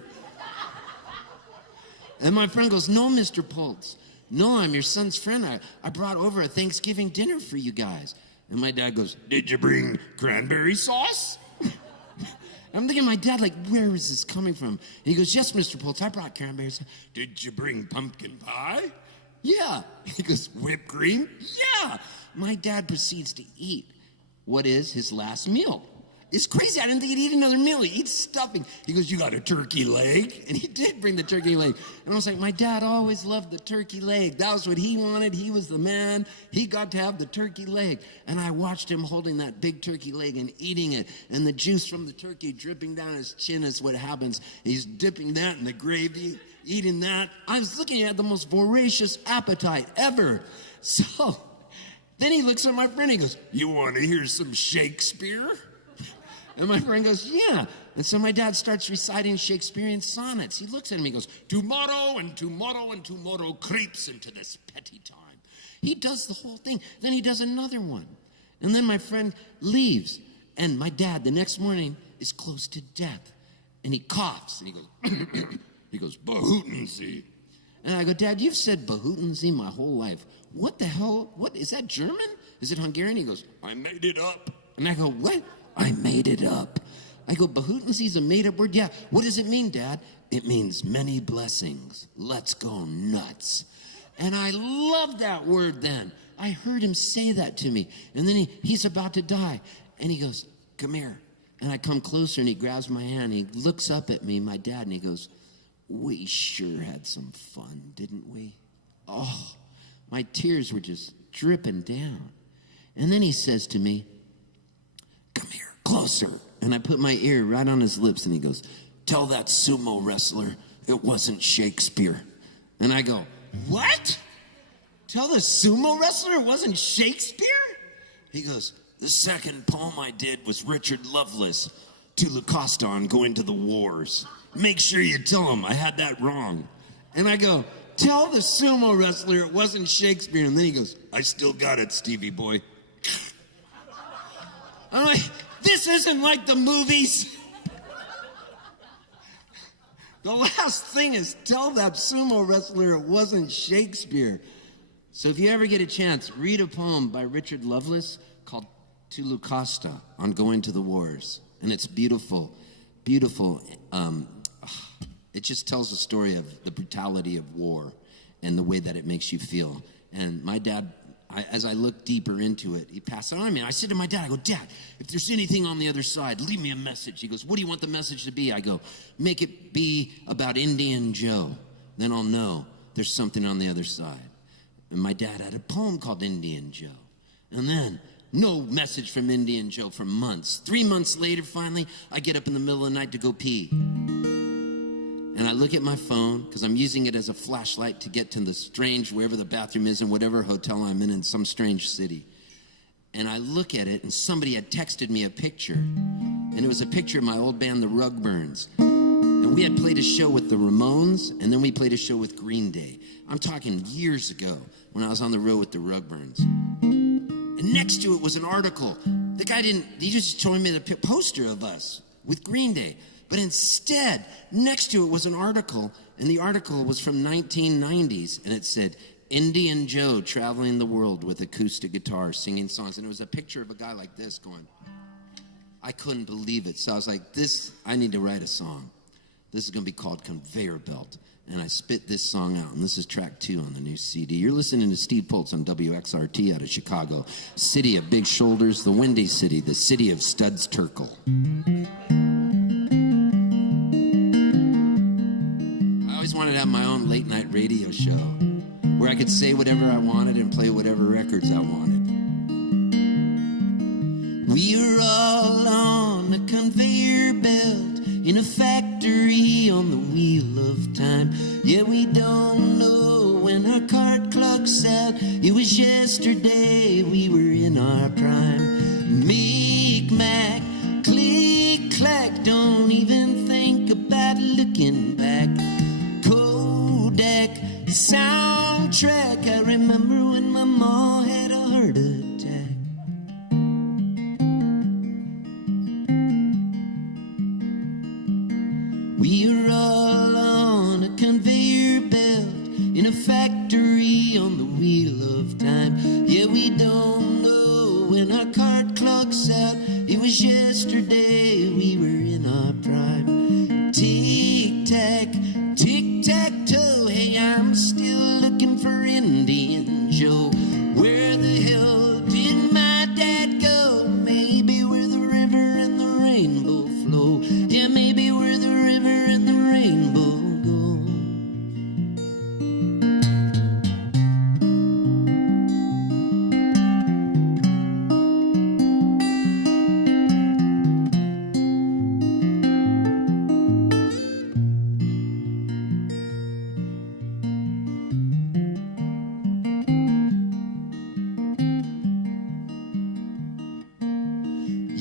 And my friend goes, no, Mr. Poltz. No, I'm your son's friend. I brought over a Thanksgiving dinner for you guys. And my dad goes, did you bring cranberry sauce? I'm thinking, my dad, like, where is this coming from? And he goes, yes, Mr. Poltz, I brought cranberry sauce. Did you bring pumpkin pie? Yeah. He goes, whipped cream? Yeah. My dad proceeds to eat what is his last meal. It's crazy. I didn't think he'd eat another meal. He eats stuffing. He goes, you got a turkey leg? And he did bring the turkey leg. And I was like, my dad always loved the turkey leg. That was what he wanted. He was the man. He got to have the turkey leg. And I watched him holding that big turkey leg and eating it. And the juice from the turkey dripping down his chin is what happens. He's dipping that in the gravy, eating that. I was looking at the most voracious appetite ever. So then he looks at my friend. He goes, you want to hear some Shakespeare? And my friend goes, yeah. And so my dad starts reciting Shakespearean sonnets. He looks at him, he goes, tomorrow and tomorrow and tomorrow creeps into this petty time. He does the whole thing. Then he does another one. And then my friend leaves. And my dad, the next morning, is close to death. And he coughs. And he goes, he goes, Bahutensee. And I go, Dad, you've said Bahutensee my whole life. What the hell? What, is that German? Is it Hungarian? He goes, I made it up. And I go, what? I made it up. I go, Bahutensee is a made-up word? Yeah. What does it mean, Dad? It means many blessings. Let's go nuts. And I loved that word then. I heard him say that to me. And then he's about to die. And he goes, come here. And I come closer and he grabs my hand. He looks up at me, my dad, and he goes, we sure had some fun, didn't we? Oh, my tears were just dripping down. And then he says to me, come here, closer. And I put my ear right on his lips and he goes, tell that sumo wrestler it wasn't Shakespeare. And I go, what? Tell the sumo wrestler it wasn't Shakespeare? He goes, the second poem I did was Richard Lovelace to Lacoste on going to the wars. Make sure you tell him I had that wrong. And I go, tell the sumo wrestler it wasn't Shakespeare. And then he goes, I still got it, Stevie boy. I'm like, this isn't like the movies. The last thing is tell that sumo wrestler it wasn't Shakespeare. So if you ever get a chance, read a poem by Richard Lovelace called To Lucasta on going to the wars. And it's beautiful, beautiful. It just tells the story of the brutality of war and the way that it makes you feel. And my dad, as I looked deeper into it, he passed it on to me. I said to my dad, I go, Dad, if there's anything on the other side, leave me a message. He goes, what do you want the message to be? I go, make it be about Indian Joe. Then I'll know there's something on the other side. And my dad had a poem called Indian Joe. And then no message from Indian Joe for months. 3 months later, finally, I get up in the middle of the night to go pee. And I look at my phone, because I'm using it as a flashlight to get to the strange, wherever the bathroom is in whatever hotel I'm in some strange city. And I look at it, and somebody had texted me a picture. And it was a picture of my old band, the Rugburns. And we had played a show with the Ramones, and then we played a show with Green Day. I'm talking years ago, when I was on the road with the Rugburns. And next to it was an article. The guy he just showed me the poster of us with Green Day. But instead, next to it was an article, and the article was from 1990s, and it said, Indian Joe traveling the world with acoustic guitar, singing songs. And it was a picture of a guy like this going, I couldn't believe it. So I was like, I need to write a song. This is going to be called Conveyor Belt. And I spit this song out, and this is track 2 on the new CD. You're listening to Steve Poltz on WXRT out of Chicago. City of big shoulders, the windy city, the city of Studs Terkel. I always wanted to have my own late night radio show where I could say whatever I wanted and play whatever records I wanted. We are all on a conveyor belt in a factory on the wheel of time. Yeah, we don't know when our cart clock's out. It was yesterday, we were in our prime. Meek Mac, click clack, don't even think about looking back. Kodak, soundtrack, I remember when my ma had a heart attack. We are all on a conveyor belt in a factory on the wheel of time. Yeah, we don't know when our cart clock's out. It was yesterday, we were in our prime. Tic-tac-toe, hey, I'm still looking for Indian Joe. Where the hell did my dad go? Maybe where the river and the rainbow flow. Yeah, maybe where the river and the rainbow go.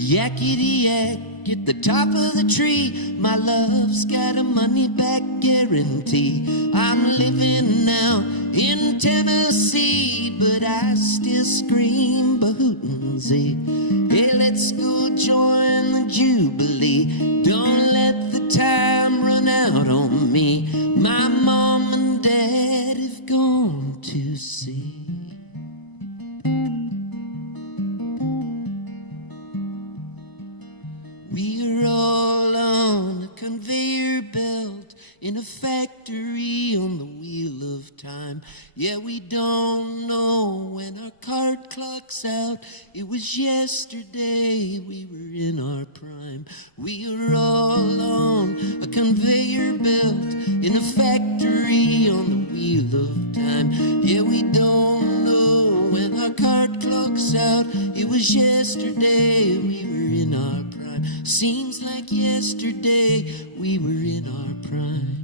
Yakety yak at the top of the tree. My love's got a money back guarantee. I'm living now in Tennessee, but I still scream Bahootensie. Hey, let's go join the Jubilee. Don't let the time run out on me. My mom and dad have gone to sea. We're all on a conveyor belt in a factory on the wheel of time. Yeah, we don't know when our cart clock's out. It was yesterday, we were in our prime. We are all on a conveyor belt in a factory on the wheel of time. Yeah, we don't know when our cart clock's out. It was yesterday, we were in our prime. Seems like yesterday we were in our prime.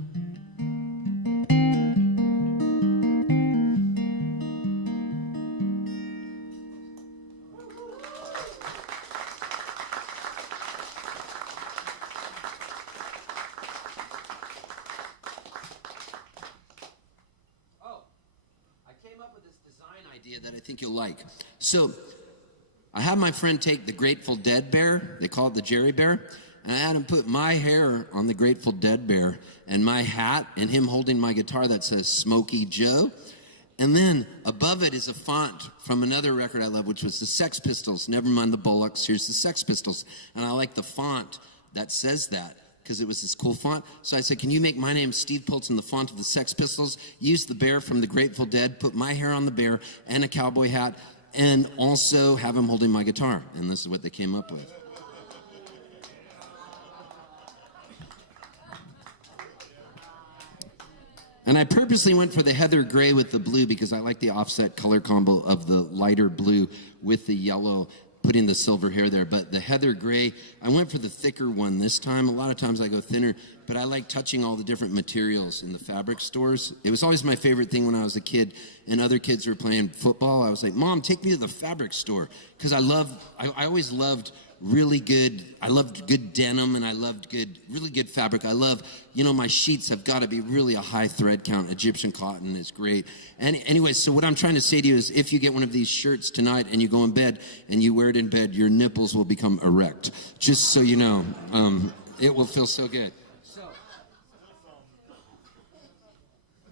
I came up with this design idea that I think you'll like. So, I had my friend take the Grateful Dead bear, they call it the Jerry Bear, and I had him put my hair on the Grateful Dead bear and my hat and him holding my guitar that says Smokey Joe. And then above it is a font from another record I love, which was the Sex Pistols. Never mind the Bullocks, here's the Sex Pistols. And I like the font that says that because it was this cool font. So I said, can you make my name Steve Poltz in the font of the Sex Pistols? Use the bear from the Grateful Dead, put my hair on the bear and a cowboy hat, and also have him holding my guitar. And this is what they came up with. And I purposely went for the heather gray with the blue because I like the offset color combo of the lighter blue with the yellow, putting the silver hair there. But the heather gray, I went for the thicker one this time. A lot of times I go thinner, but I like touching all the different materials in the fabric stores. It was always my favorite thing when I was a kid and other kids were playing football. I was like, Mom, take me to the fabric store. Because I always loved I loved good denim and I loved really good fabric. I love, my sheets have got to be really a high thread count. Egyptian cotton is great. And anyway, so what I'm trying to say to you is if you get one of these shirts tonight and you go in bed and you wear it in bed, your nipples will become erect. Just so you know, it will feel so good.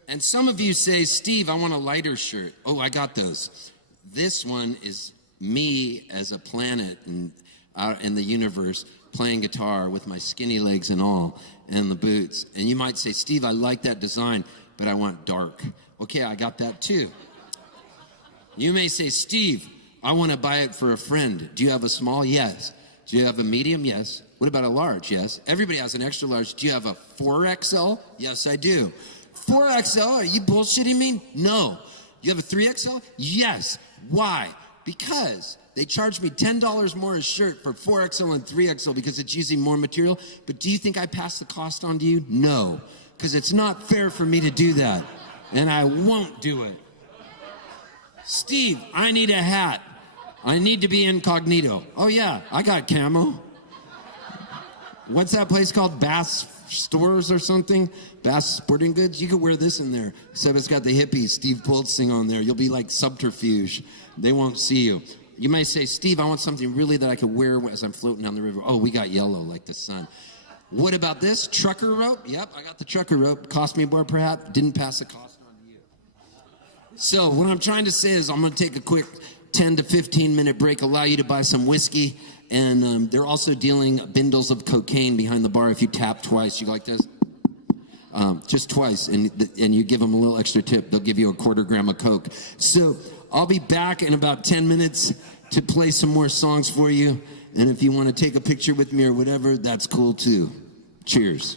And some of you say, Steve, I want a lighter shirt. Oh, I got those. This one is me as a planet and out in the universe playing guitar with my skinny legs and all and the boots. And you might say, Steve, I like that design, but I want dark. Okay, I got that too. You may say, Steve, I want to buy it for a friend. Do you have a small? Yes. Do you have a medium? Yes. What about a large? Yes. Everybody has an extra large. Do you have a 4XL? Yes, I do. 4XL? Are you bullshitting me? No. You have a 3XL? Yes. Why? Because they charge me $10 more a shirt for 4XL and 3XL because it's using more material. But do you think I pass the cost on to you? No, because it's not fair for me to do that. And I won't do it. Steve, I need a hat. I need to be incognito. Oh yeah, I got camo. What's that place called? Bass Stores or something? Bass Sporting Goods? You could wear this in there. Except it's got the hippie Steve Poltz thing on there. You'll be like subterfuge. They won't see you. You may say, Steve, I want something really that I could wear as I'm floating down the river. Oh, we got yellow like the sun. What about this? Trucker rope? Yep, I got the trucker rope. Cost me more perhaps. Didn't pass the cost on to you. So what I'm trying to say is I'm going to take a quick 10 to 15 minute break, allow you to buy some whiskey. And they're also dealing bindles of cocaine behind the bar. If you tap twice, you go like this. Just twice, and you give them a little extra tip. They'll give you a 1/4 gram of coke. So I'll be back in about 10 minutes to play some more songs for you. And if you want to take a picture with me or whatever, that's cool too. Cheers.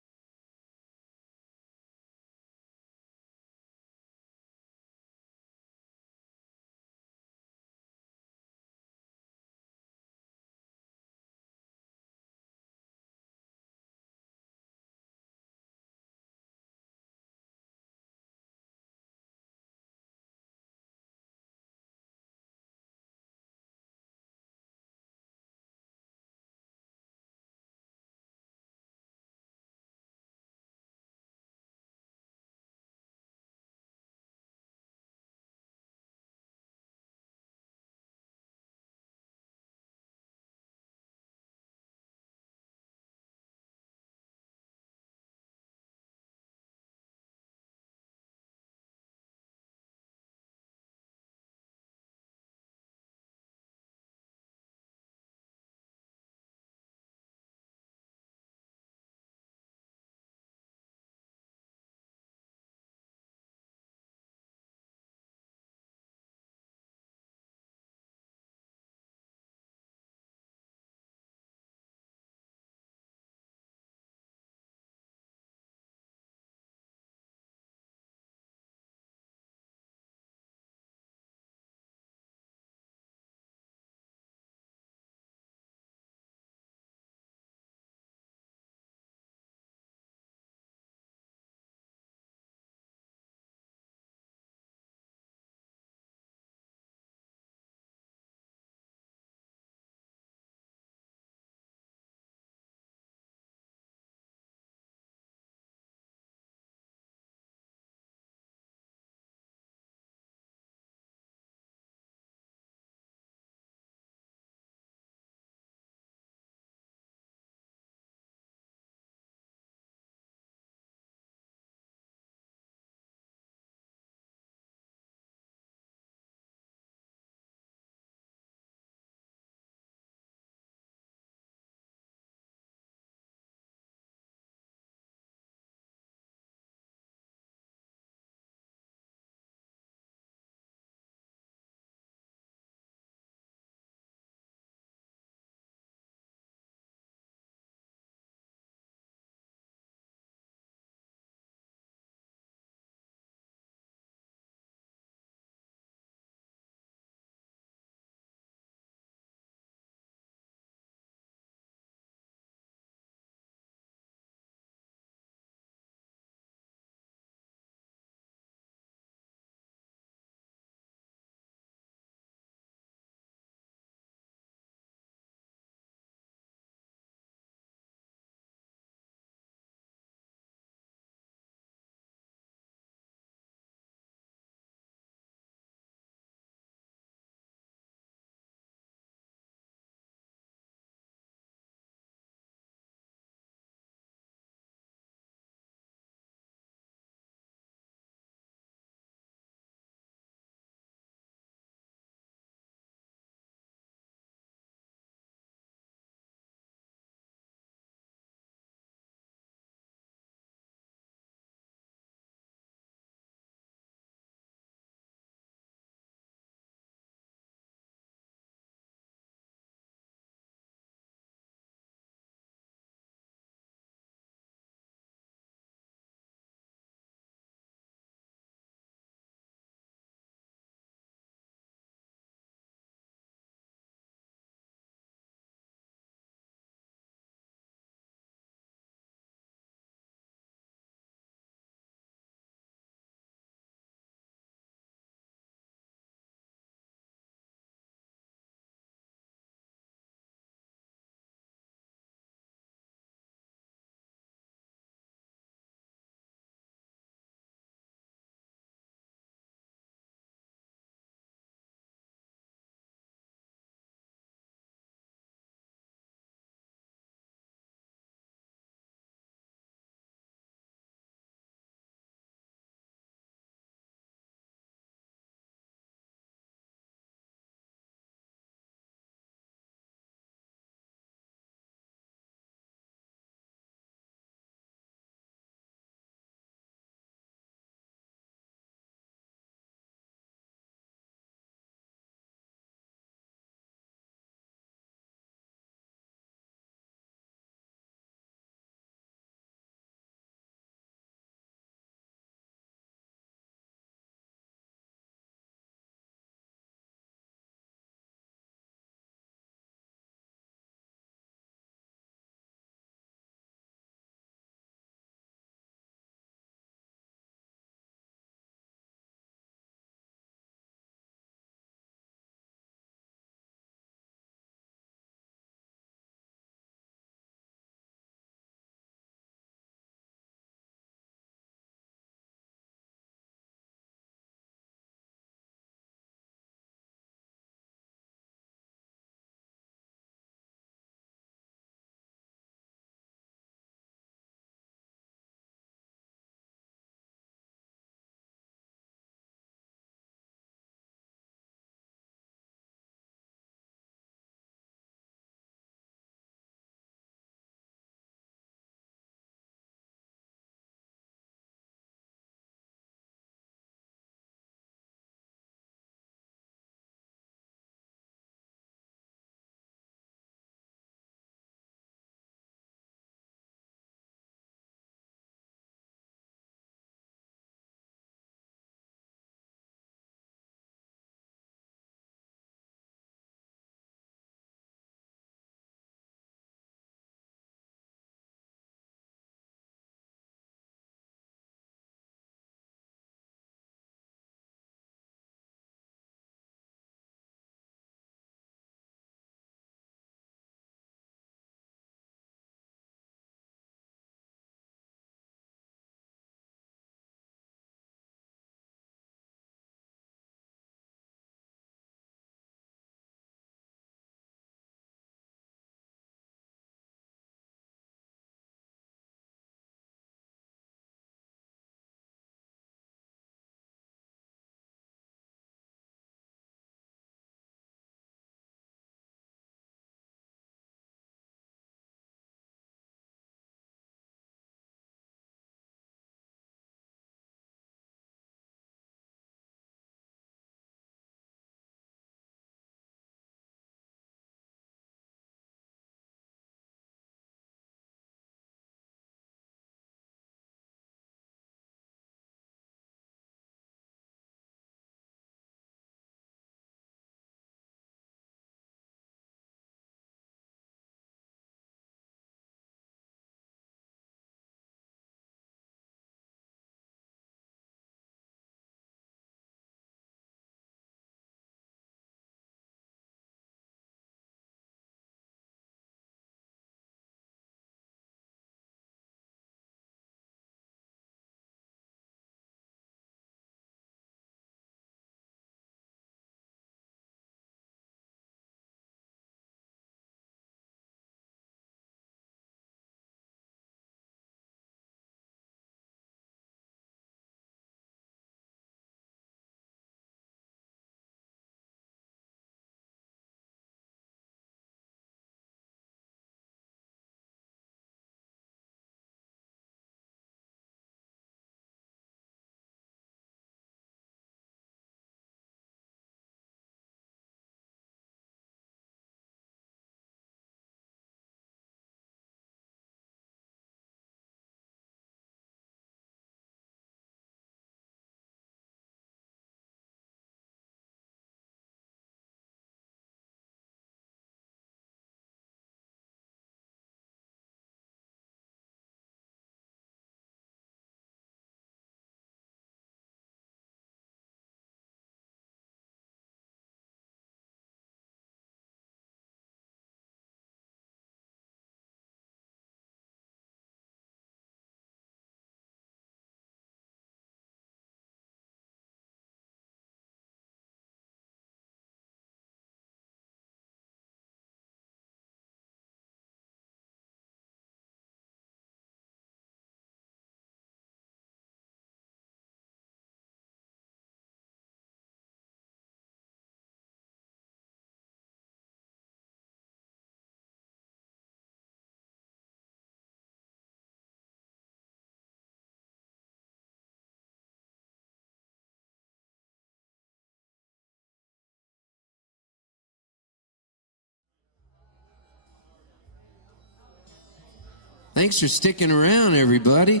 Thanks for sticking around, everybody.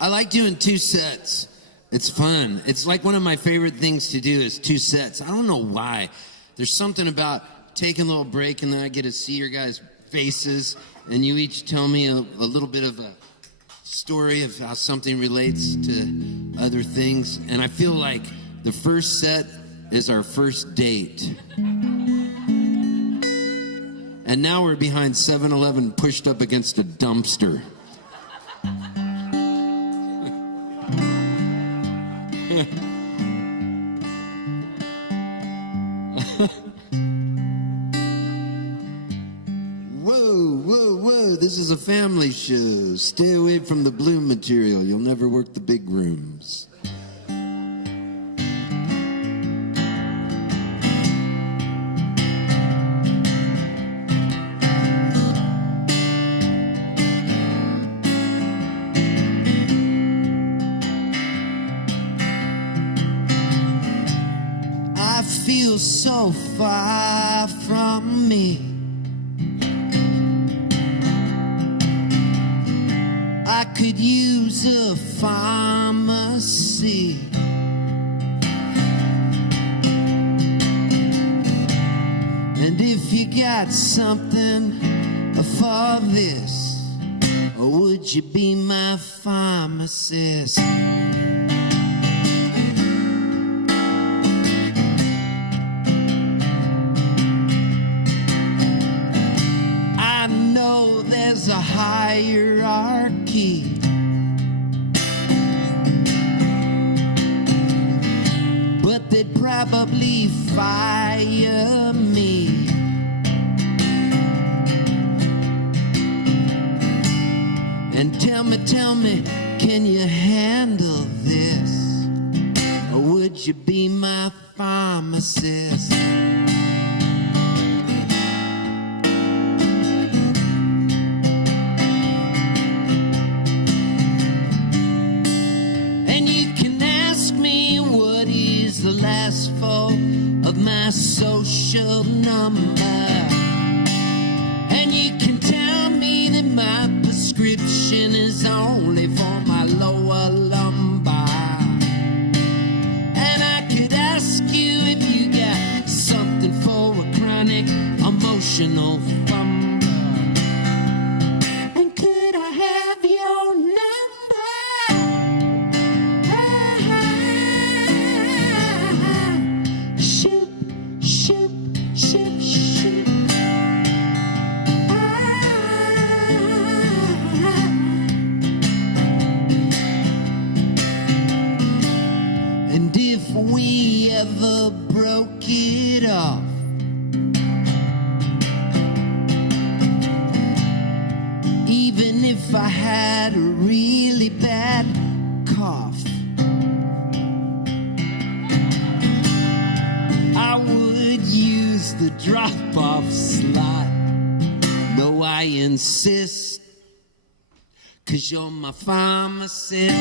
I like doing 2 sets. It's fun. It's like one of my favorite things to do is 2 sets. I don't know why. There's something about taking a little break and then I get to see your guys' faces and you each tell me a little bit of a story of how something relates to other things. And I feel like the first set is our first date. And now we're behind 7-Eleven pushed up against a dumpster. Whoa, this is a family show. Stay away from the blue material. You'll never work the big rooms. I feel so far from me. I could use a pharmacy. And if you got something for this, would you be my pharmacist? I know there's a hierarchy. But they'd probably fire me. And tell me, can you handle this? Or would you be my pharmacist? And you can ask me what is the last four of my social number. And you can tell me that my prescription is only for my lower lumbar. And I could ask you if you got something for a chronic emotional fumble. And could I have your number? Shoot, shoot, shoot, shoot. And if we ever broke it off, even if I had a really bad cough, I would use the drop-off slot. No, I insist, 'cause you're my pharmacist.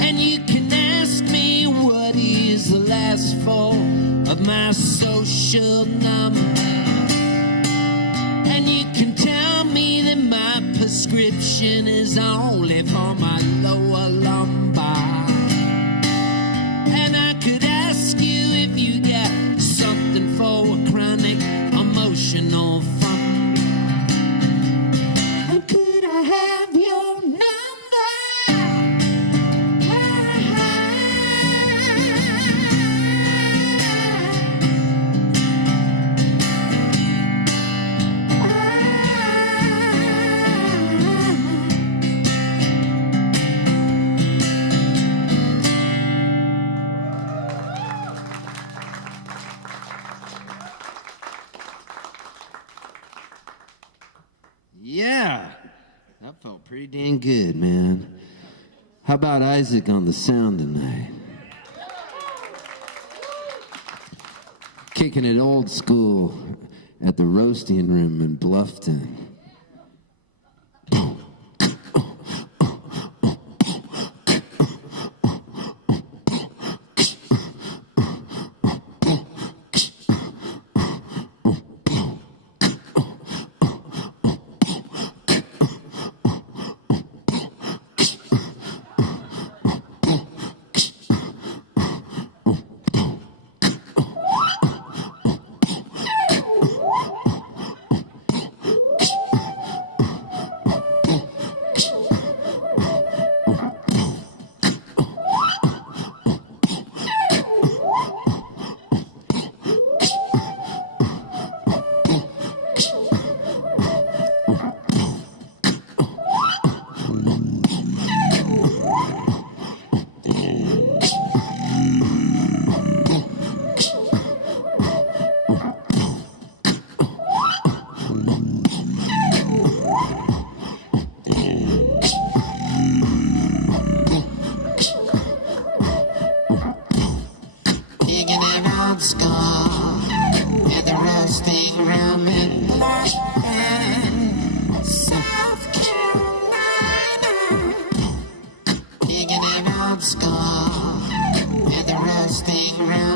And you can ask me what is the last four of my social number. And you can tell me that my prescription is only for my lower lumbar. And I could ask you if you got something for a chronic emotional fumble. And could I have your number? Yeah, that felt pretty dang good, man. How about Isaac on the sound tonight? Kicking it old school at the roasting room in Bluffton.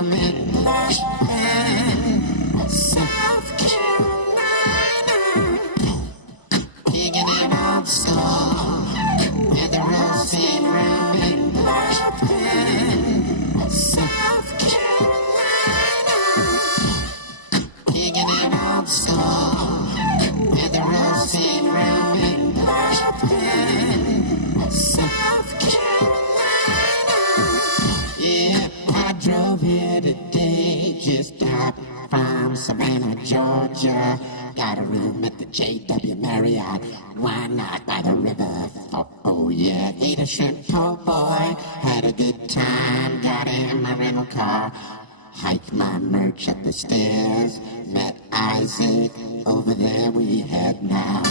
room in Bluffton, South Carolina. Kicking it old school in the roasting room in Bluffton, South Carolina. Kicking it old school in the roasting room in Bluffton, South Carolina. Yeah, I drove here today, just out from Savannah, Georgia. Got a room at the JW Marriott. Why not by the river? Oh yeah, ate a shrimp po' boy. Had a good time, got in my rental car. Hiked my merch up the stairs. Met Isaac, over there we head now.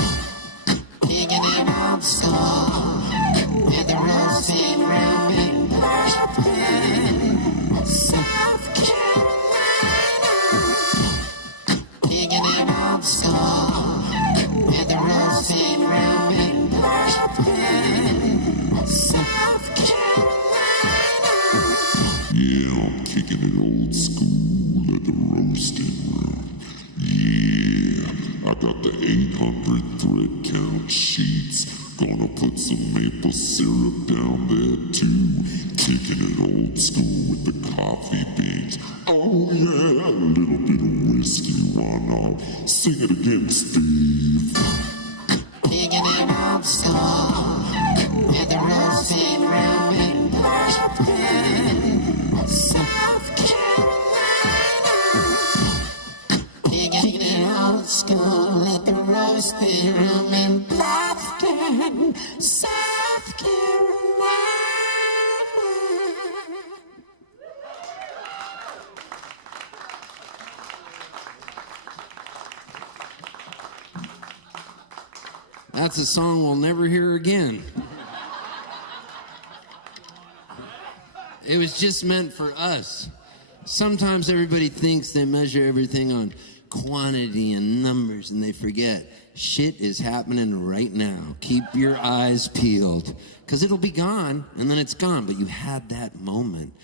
Kicking it old school in the roasting room in Bluffton, South Carolina. Kicking it old school in the roasting room in Bluffton, South Carolina. Yeah, I'm kicking it old school at the roasting room. Yeah, I got the 800 thread count sheets. Gonna put some maple syrup down there too. Kicking it old school with the coffee beans. Oh yeah, a little bit of whiskey, why not? Sing it again, Steve. Kicking it old school in the roasting room in Bluffton, South Carolina. Kicking it old school at the roasting room in Bluffton, South Carolina. That's a song we'll never hear again. It was just meant for us. Sometimes everybody thinks they measure everything on quantity and numbers, and they forget shit is happening right now. Keep your eyes peeled, because it'll be gone, and then it's gone, but you had that moment.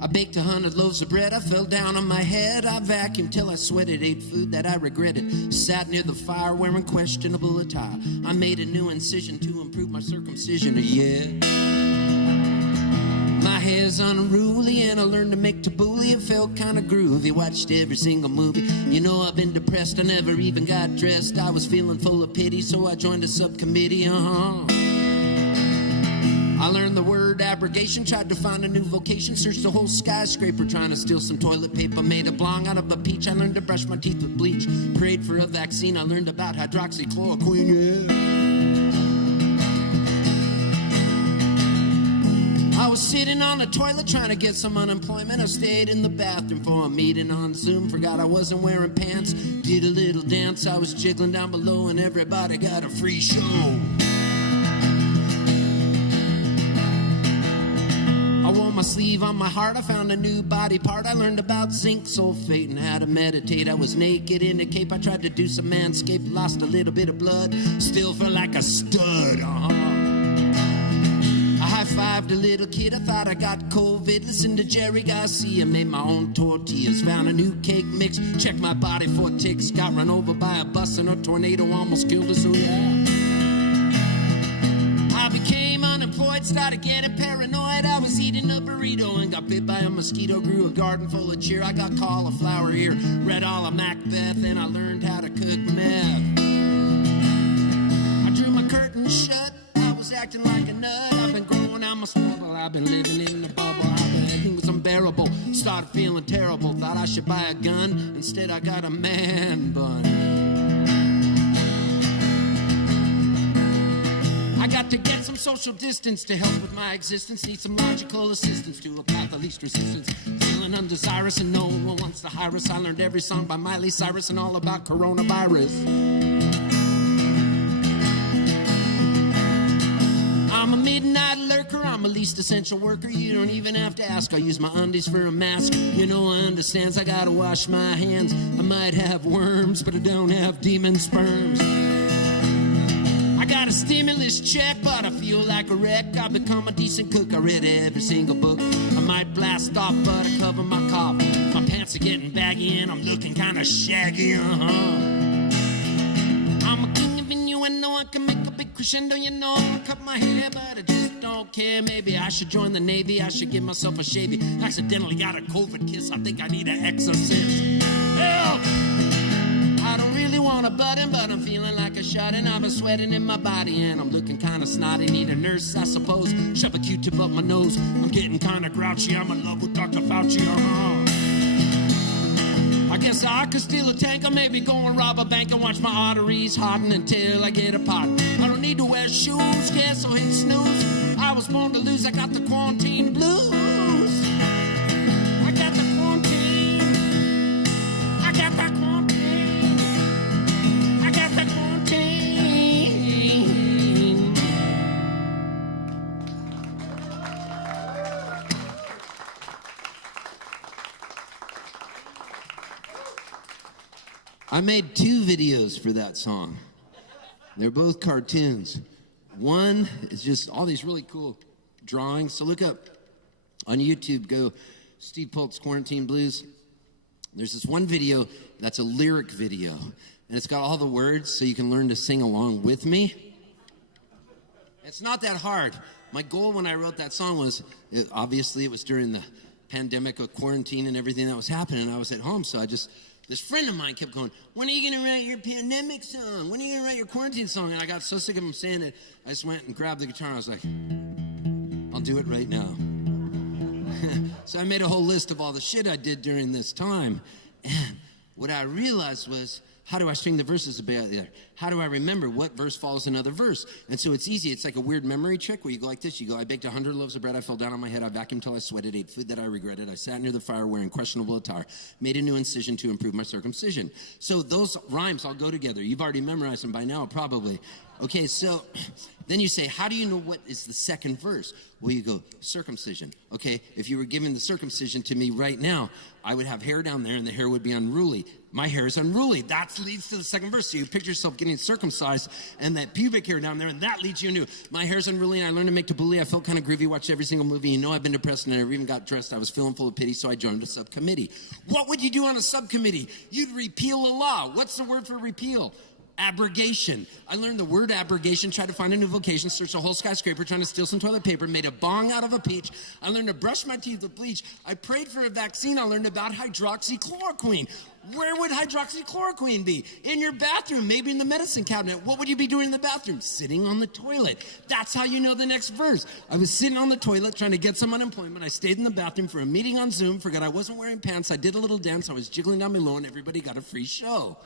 I baked 100 loaves of bread, I fell down on my head. I vacuumed till I sweated, ate food that I regretted. Sat near the fire wearing questionable attire. I made a new incision to improve my circumcision, yeah. My hair's unruly and I learned to make tabbouleh. It felt kinda groovy, watched every single movie. You know I've been depressed, I never even got dressed. I was feeling full of pity, so I joined a subcommittee, I learned the word abrogation, tried to find a new vocation, searched the whole skyscraper trying to steal some toilet paper, made a blong out of a peach. I learned to brush my teeth with bleach, prayed for a vaccine. I learned about hydroxychloroquine, yeah. I was sitting on the toilet trying to get some unemployment. I stayed in the bathroom for a meeting on Zoom, forgot I wasn't wearing pants, did a little dance. I was jiggling down below and everybody got a free show. I wore my sleeve on my heart, I found a new body part. I learned about zinc sulfate and how to meditate. I was naked in a cape, I tried to do some manscape, lost a little bit of blood, still felt like a stud, I high-fived a little kid, I thought I got COVID. Listened to Jerry Garcia, made my own tortillas. Found a new cake mix, checked my body for ticks. Got run over by a bus and a tornado almost killed us, oh yeah. I became unemployed, started getting paranoid. I was eating a burrito and got bit by a mosquito. Grew a garden full of cheer, I got cauliflower ear. Read all of Macbeth and I learned how to cook meth. I drew my curtains shut, I was acting like a nut. I've been growing out my stubble, I've been living in the bubble. It was unbearable, started feeling terrible. Thought I should buy a gun, instead I got a man bun. I got to get some social distance to help with my existence. Need some logical assistance to a path of least resistance. Feeling undesirous and no one wants to hire us. I learned every song by Miley Cyrus and all about coronavirus. I'm a midnight lurker, I'm a least essential worker. You don't even have to ask, I use my undies for a mask. You know I understands, I gotta wash my hands. I might have worms, but I don't have demon sperms. I got a stimulus check, but I feel like a wreck. I've become a decent cook, I read every single book. I might blast off, but I cover my cough. My pants are getting baggy and I'm looking kinda shaggy, I'm a king of innuendo, I can make a big crescendo. You know I cut my hair, but I just don't care. Maybe I should join the Navy, I should give myself a shavy. Accidentally got a COVID kiss, I think I need an exorcist. Help! I don't really want a button, but I'm feeling like a shot, and I've been sweating in my body, and I'm looking kinda snotty. Need a nurse, I suppose. Shove a Q-tip up my nose. I'm getting kinda grouchy. I'm in love with Dr. Fauci. I guess I could steal a tank, or maybe go and rob a bank and watch my arteries harden until I get a pot. I don't need to wear shoes, yeah, so hit snooze. I was born to lose. I got the quarantine blues. I got the quarantine. I got the quarantine. I got the quarantine. I made 2 videos for that song. They're both cartoons. One is just all these really cool drawings. So look up on YouTube, go Steve Poltz Quarantine Blues. There's this one video that's a lyric video, and it's got all the words so you can learn to sing along with me. It's not that hard. My goal when I wrote that song was, obviously it was during the pandemic of quarantine and everything that was happening. I was at home, so this friend of mine kept going, when are you going to write your pandemic song? When are you going to write your quarantine song? And I got so sick of him saying it, I just went and grabbed the guitar and I was like, I'll do it right now. So I made a whole list of all the shit I did during this time. And what I realized was, how do I string the verses about there? How do I remember what verse follows another verse? And so it's easy. It's like a weird memory trick where you go like this. You go, I baked 100 loaves of bread. I fell down on my head. I vacuumed till I sweated. Ate food that I regretted. I sat near the fire wearing questionable attire. Made a new incision to improve my circumcision. So those rhymes all go together. You've already memorized them by now, probably. Okay, so then you say, how do you know what is the second verse? Well, you go, circumcision. Okay, if you were giving the circumcision to me right now, I would have hair down there and the hair would be unruly. My hair is unruly. That leads to the second verse. So you picture yourself getting circumcised and that pubic hair down there, and that leads you into, my hair's unruly and I learned to make tabbouleh. I felt kind of groovy, watched every single movie. You know I've been depressed and I never even got dressed. I was feeling full of pity, so I joined a subcommittee. What would you do on a subcommittee? You'd repeal a law. What's the word for repeal? Abrogation. I learned the word abrogation, tried to find a new vocation, searched a whole skyscraper, trying to steal some toilet paper, made a bong out of a peach. I learned to brush my teeth with bleach. I prayed for a vaccine. I learned about hydroxychloroquine. Where would hydroxychloroquine be? In your bathroom, maybe in the medicine cabinet. What would you be doing in the bathroom? Sitting on the toilet. That's how you know the next verse. I was sitting on the toilet trying to get some unemployment. I stayed in the bathroom for a meeting on Zoom, forgot I wasn't wearing pants. I did a little dance. I was jiggling down below and everybody got a free show.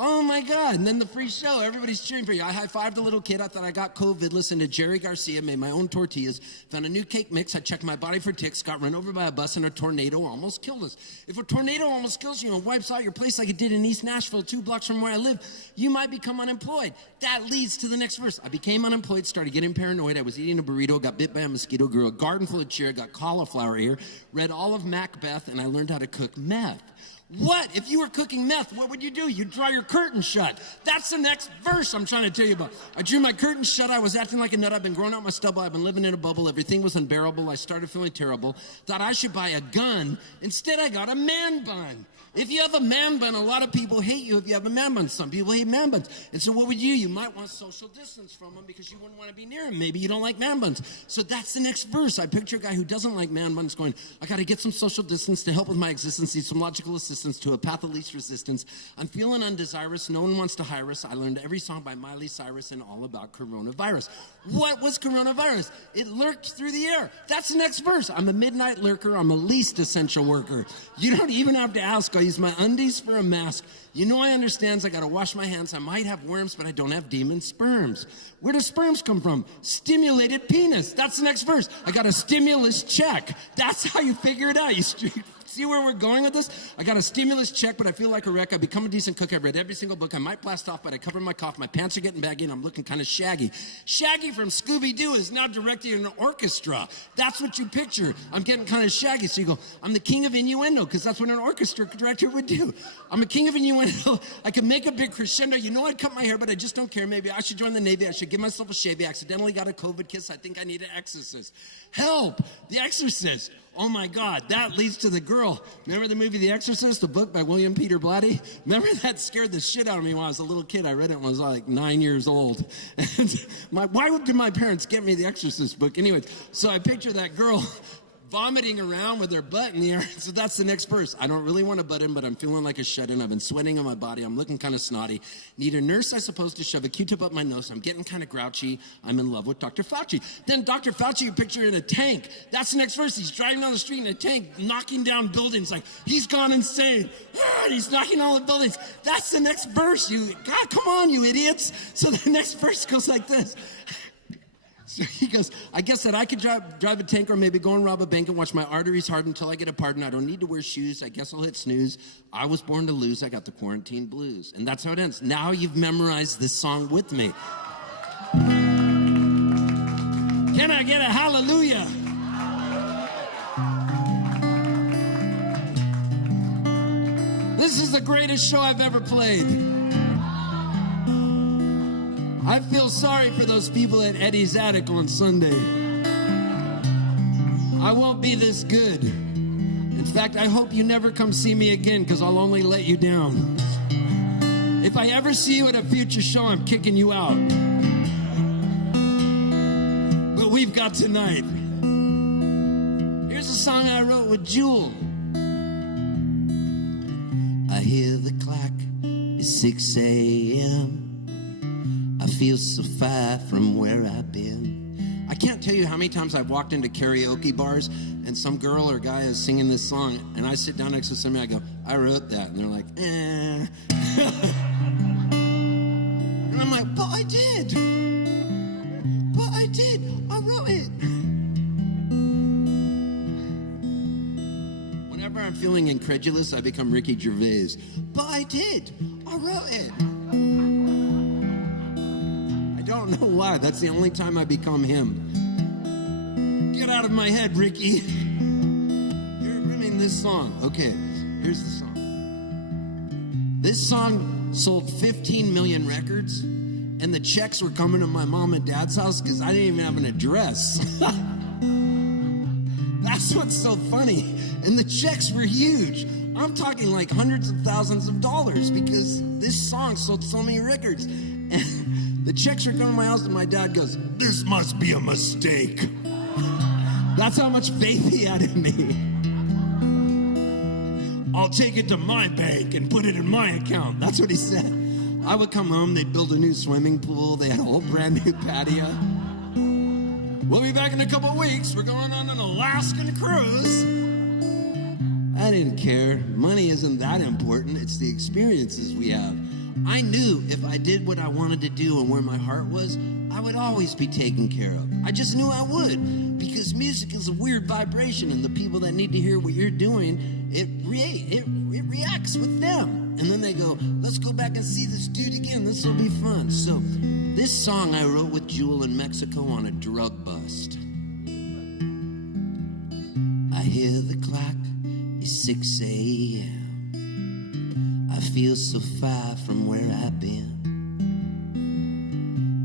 Oh my God, and then the free show, everybody's cheering for you. I high-fived a little kid. I thought I got COVID, listened to Jerry Garcia, made my own tortillas, found a new cake mix. I checked my body for ticks, got run over by a bus, and a tornado almost killed us. If a tornado almost kills you and wipes out your place like it did in East Nashville, 2 blocks from where I live, you might become unemployed. That leads to the next verse. I became unemployed, started getting paranoid. I was eating a burrito, got bit by a mosquito, grew a garden full of cheer, got cauliflower ear, read all of Macbeth, and I learned how to cook meth. What? If you were cooking meth, what would you do? You'd draw your curtains shut. That's the next verse I'm trying to tell you about. I drew my curtains shut. I was acting like a nut. I've been growing out my stubble. I've been living in a bubble. Everything was unbearable. I started feeling terrible. Thought I should buy a gun. Instead, I got a man bun. If you have a man bun, a lot of people hate you if you have a man bun. Some people hate man buns. And so what would you do? You might want social distance from them because you wouldn't want to be near him. Maybe you don't like man buns. So that's the next verse. I picture a guy who doesn't like man buns going, I got to get some social distance to help with my existence, need some logical assistance to a path of least resistance. I'm feeling undesirous. No one wants to hire us. I learned every song by Miley Cyrus and all about coronavirus. What was coronavirus? It lurked through the air. That's the next verse. I'm a midnight lurker. I'm a least essential worker. You don't even have to ask. I use my undies for a mask. You know I understands. I got to wash my hands. I might have worms, but I don't have demon sperms. Where do sperms come from? Stimulated penis. That's the next verse. I got a stimulus check. That's how you figure it out. See where we're going with this? I got a stimulus check, but I feel like a wreck. I've become a decent cook. I've read every single book. I might blast off, but I cover my cough. My pants are getting baggy, and I'm looking kind of shaggy. Shaggy from Scooby-Doo is now directing an orchestra. That's what you picture. I'm getting kind of shaggy. So you go, I'm the king of innuendo, because that's what an orchestra director would do. I'm a king of innuendo. I can make a big crescendo. You know I'd cut my hair, but I just don't care. Maybe I should join the Navy. I should give myself a shave. I accidentally got a COVID kiss. I think I need an exorcist. Help! The Exorcist. Oh my God, that leads to the girl. Remember the movie The Exorcist, the book by William Peter Blatty? Remember that scared the shit out of me when I was a little kid. I read it when I was like 9 years old. And why did my parents get me The Exorcist book? Anyways, so I picture that girl vomiting around with her butt in the air. So that's the next verse. I don't really want to butt in, but I'm feeling like a shut-in. I've been sweating on my body. I'm looking kind of snotty. Need a nurse, I suppose, to shove a Q-tip up my nose. I'm getting kind of grouchy. I'm in love with Dr. Fauci. Then Dr. Fauci, you picture in a tank. That's the next verse. He's driving down the street in a tank, knocking down buildings. Like, he's gone insane. He's knocking all the buildings. That's the next verse. God, come on, you idiots. So the next verse goes like this. So he goes, I guess that I could drive a tank or maybe go and rob a bank and watch my arteries harden until I get a pardon. I don't need to wear shoes. I guess I'll hit snooze. I was born to lose. I got the quarantine blues. And that's how it ends. Now you've memorized this song with me. Can I get a hallelujah? This is the greatest show I've ever played. I feel sorry for those people at Eddie's Attic on Sunday. I won't be this good. In fact, I hope you never come see me again, because I'll only let you down. If I ever see you at a future show, I'm kicking you out. But we've got tonight. Here's a song I wrote with Jewel. I hear the clock, it's 6 a.m. I feel so far from where I've been. I can't tell you how many times I've walked into karaoke bars and some girl or guy is singing this song, and I sit down next to somebody, I go, I wrote that. And they're like, eh. And I'm like, but I did. But I did. I wrote it. Whenever I'm feeling incredulous, I become Ricky Gervais. But I did. I wrote it. I don't know why. That's the only time I become him. Get out of my head, Ricky. You're ruining this song. Okay, here's the song. This song sold 15 million records, and the checks were coming to my mom and dad's house because I didn't even have an address. That's what's so funny. And the checks were huge. I'm talking like hundreds of thousands of dollars because this song sold so many records. And the checks were coming to my house, and my dad goes, "This must be a mistake." That's how much faith he had in me. I'll take it to my bank and put it in my account. That's what he said. I would come home, they'd build a new swimming pool, they had a whole brand new patio. We'll be back in a couple weeks. We're going on an Alaskan cruise. I didn't care. Money isn't that important. It's the experiences we have. I knew if I did what I wanted to do and where my heart was, I would always be taken care of. I just knew I would, because music is a weird vibration, and the people that need to hear what you're doing, it reacts with them. And then they go, let's go back and see this dude again. This will be fun. So this song I wrote with Jewel in Mexico on a drug bust. I hear the clock, it's 6 a.m. I feel so far from where I've been.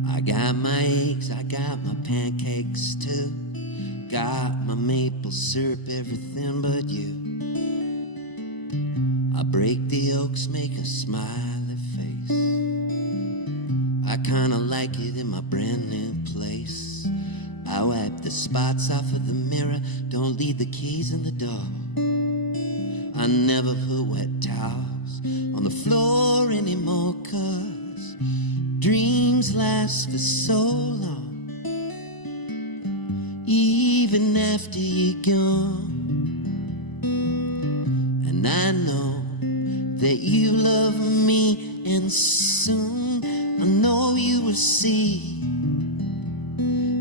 I got my eggs, I got my pancakes too. Got my maple syrup, everything but you. I break the yolks, make a smiley face. I kinda like it in my brand new place. I wipe the spots off of the mirror, don't leave the keys in the door. I never put wet towels on the floor anymore, 'cause dreams last for so long, even after you're gone. And I know that you love me, and soon I know you will see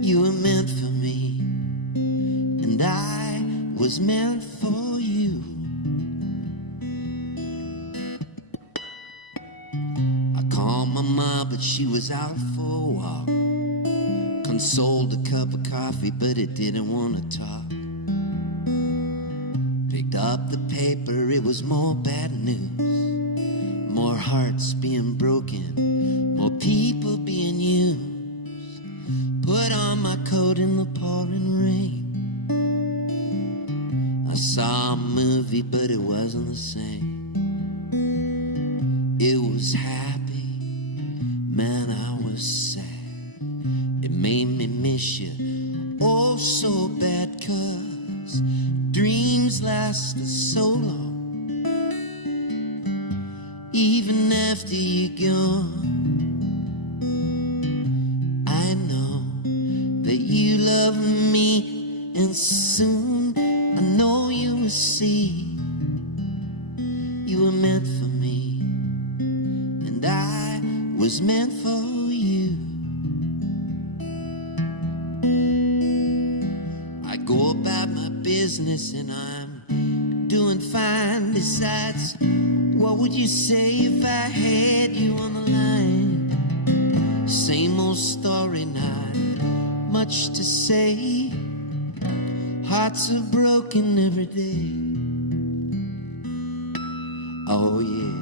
you were meant for me, and I was meant for you. she was out for a walk. Consoled a cup of coffee, but it didn't want to talk. Picked up the paper, it was more bad news. More hearts being broken, more people being used. Put on my coat in the pouring rain. I saw a movie, but it wasn't the same. It was happy, man, I was sad. It made me miss you, oh so bad, 'cause dreams lasted so long. Even after you're gone, I know that you love me, and soon I know you will see you were meant for me, and I was meant for you. I go about my business and I'm doing fine. Besides, what would you say if I had you on the line? Same old story, not much to say. Hearts are broken every day. Oh yeah.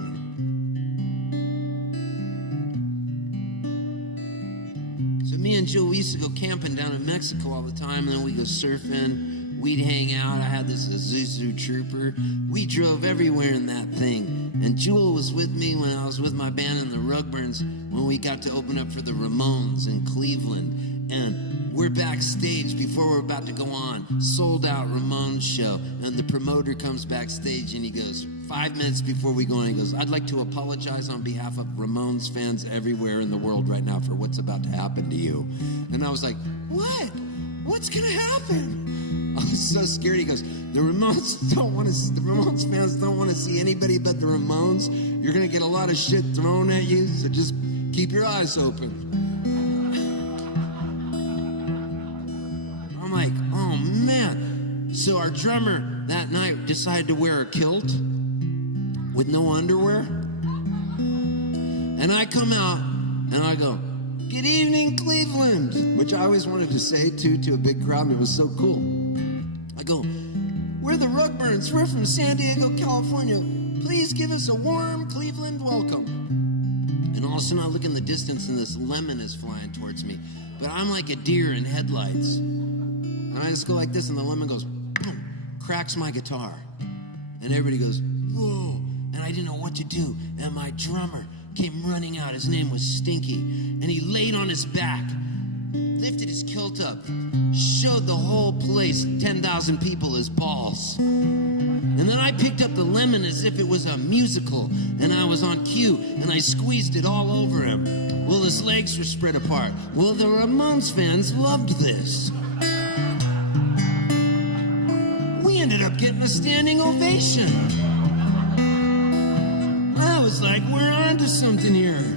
So me and Joe, we used to go camping down in Mexico all the time, and then we go surfing. We'd hang out. I had this Isuzu Trooper. We drove everywhere in that thing. And Jewel was with me when I was with my band in the Rugburns when we got to open up for the Ramones in Cleveland. And we're backstage before we're about to go on. Sold out Ramones show. And the promoter comes backstage and he goes, 5 minutes before we go on, he goes, I'd like to apologize on behalf of Ramones fans everywhere in the world right now for what's about to happen to you. And I was like, what? What's gonna happen? I was so scared. He goes, the Ramones fans don't want to see anybody but the Ramones. You're gonna get a lot of shit thrown at you, so just keep your eyes open. I'm like, oh man. So our drummer that night decided to wear a kilt with no underwear. And I come out and I go, good evening, Cleveland, which I always wanted to say to a big crowd, and it was so cool. I go, we're the Rugburns, we're from San Diego, California. Please give us a warm Cleveland welcome. And all of a sudden I look in the distance and this lemon is flying towards me. But I'm like a deer in headlights. And I just go like this and the lemon goes, boom, cracks my guitar. And everybody goes, whoa. And I didn't know what to do. And my drummer came running out. His name was Stinky. And he laid on his back, lifted his kilt up, showed the whole place, 10,000 people, his balls. And then I picked up the lemon as if it was a musical, and I was on cue, and I squeezed it all over him. Well, his legs were spread apart. Well, the Ramones fans loved this. We ended up getting a standing ovation. I was like, we're onto something here.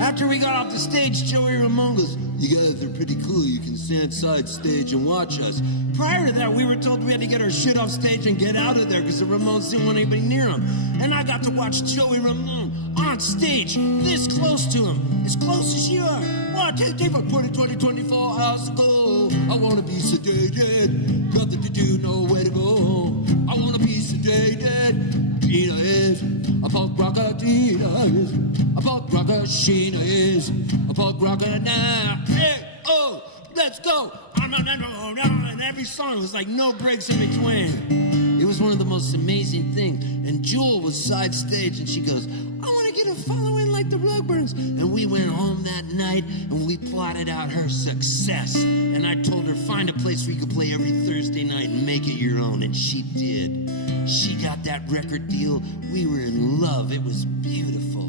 After we got off the stage, Joey Ramone goes, you guys are pretty cool. You can stand side stage and watch us. Prior to that, we were told we had to get our shit off stage and get out of there because the Ramones didn't want anybody near them. And I got to watch Joey Ramone on stage, this close to him, as close as you are. 1, 2, 3, 4, 20, 24 hours to go. I want to be sedated, nothing to do, nowhere to go. I want to be sedated. Gina is a punk rocker, Gina is a punk rocker, Sheena is a punk rocker now. Hey, oh, let's go. And every song was like no breaks in between. It was one of the most amazing things. And Jewel was side stage and she goes, I want to get a following like the Rugburns. And we went home that night and we plotted out her success. And I told her, find a place where you could play every Thursday night and make it your own. And she did. She got that record deal. We were in love. It was beautiful.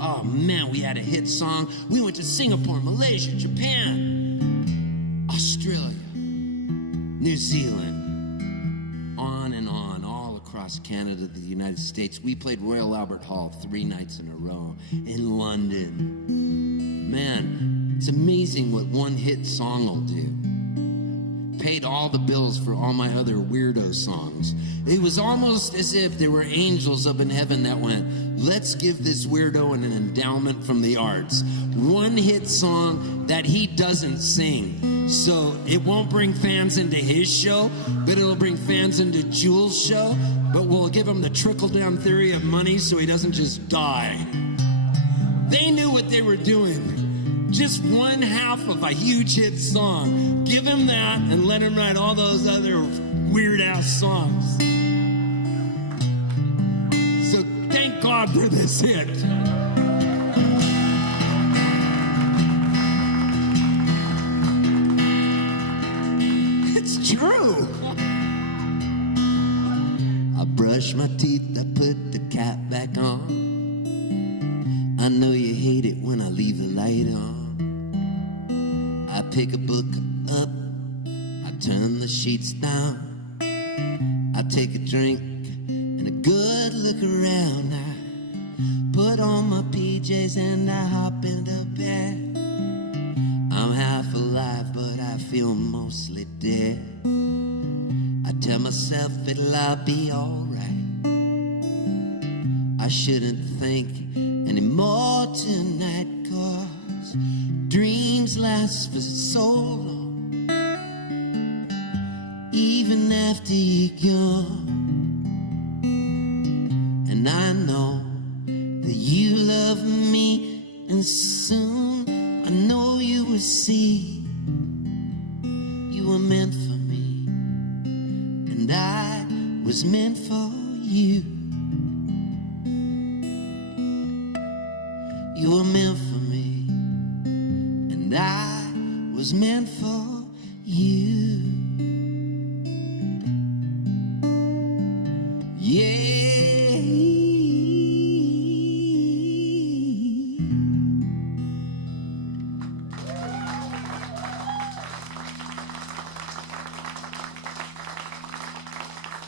Oh man, we had a hit song. We went to Singapore, Malaysia, Japan, Australia, New Zealand, on and on, all across Canada, the United States. We played Royal Albert Hall 3 nights in a row in London. Man, it's amazing what one hit song will do. paid all the bills for all my other weirdo songs. It was almost as if there were angels up in heaven that went, let's give this weirdo an endowment from the arts. One hit song that he doesn't sing. So it won't bring fans into his show, but it'll bring fans into Jules' show. But we'll give him the trickle-down theory of money so he doesn't just die. They knew what they were doing. Just one half of a huge hit song. Give him that and let him write all those other weird-ass songs. So thank God for this hit. It's true. I brush my teeth, I put the cap back on. I know you hate it when I leave the light on. I pick a book up, I turn the sheets down. I take a drink and a good look around. I put on my PJs and I hop into bed. I'm half alive, but I feel mostly dead. I tell myself it'll all be alright. I shouldn't think anymore tonight, 'cause dreams last for so long, even after you're gone. And I know that you love me, and soon I know you will see you were meant for me, and I was meant for you. You were meant for me, and I was meant for you. Yeah.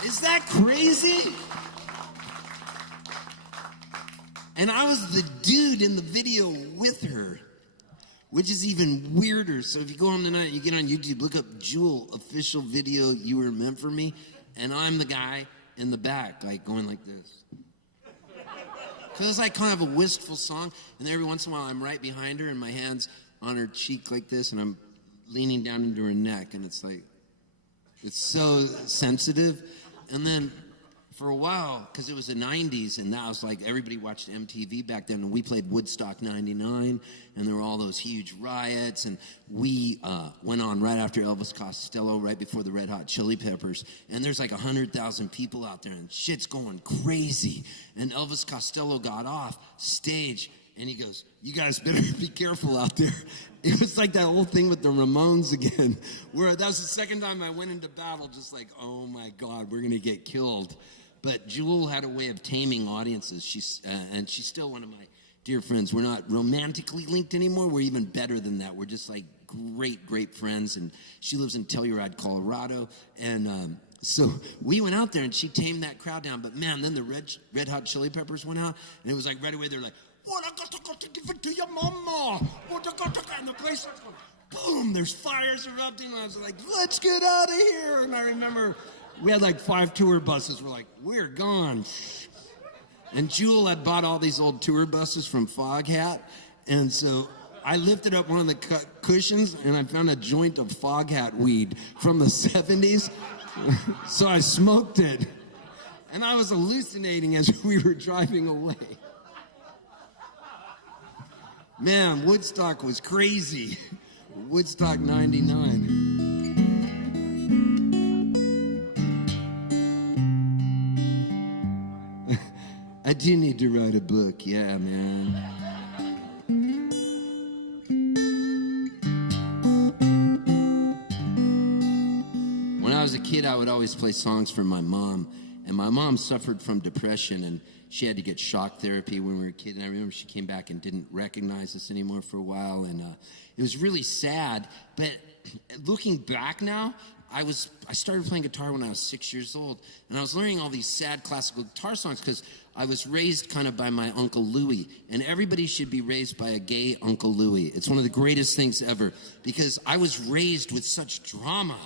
Is that crazy? And I was the dude in the video with her, which is even weirder. So if you go home tonight, you get on YouTube, look up Jewel official video, You Were Meant For Me, and I'm the guy in the back, like going like this. Because it's like kind of a wistful song, and every once in a while I'm right behind her and my hand's on her cheek like this, and I'm leaning down into her neck, and it's like, it's so sensitive. And then for a while, because it was the 90s, and that was like, everybody watched MTV back then, and we played Woodstock 99, and there were all those huge riots, and we went on right after Elvis Costello, right before the Red Hot Chili Peppers, and there's like 100,000 people out there, and shit's going crazy, and Elvis Costello got off stage, and he goes, you guys better be careful out there. It was like that whole thing with the Ramones again, where that was the second time I went into battle, just like, oh my God, we're gonna get killed. But Jewel had a way of taming audiences. And she's still one of my dear friends. We're not romantically linked anymore. We're even better than that. We're just like great, great friends. And she lives in Telluride, Colorado. And so we went out there and she tamed that crowd down. But man, then the Red Hot Chili Peppers went out, and it was like right away they're like, "What, I got to go to give it to your mama. What, I got to go," and the place starts going, boom, there's fires erupting. And I was like, let's get out of here. And I remember we had like 5 tour buses. We're like, we're gone. And Jewel had bought all these old tour buses from Foghat. And so I lifted up one of the cushions and I found a joint of Foghat weed from the 70s. So I smoked it. And I was hallucinating as we were driving away. Man, Woodstock was crazy. Woodstock 99. I do need to write a book, yeah, man. When I was a kid, I would always play songs for my mom. And my mom suffered from depression, and she had to get shock therapy when we were a kid. And I remember she came back and didn't recognize us anymore for a while. And it was really sad. But looking back now, I started playing guitar when I was 6 years old, and I was learning all these sad classical guitar songs because I was raised kind of by my Uncle Louie, and everybody should be raised by a gay Uncle Louie. It's one of the greatest things ever because I was raised with such drama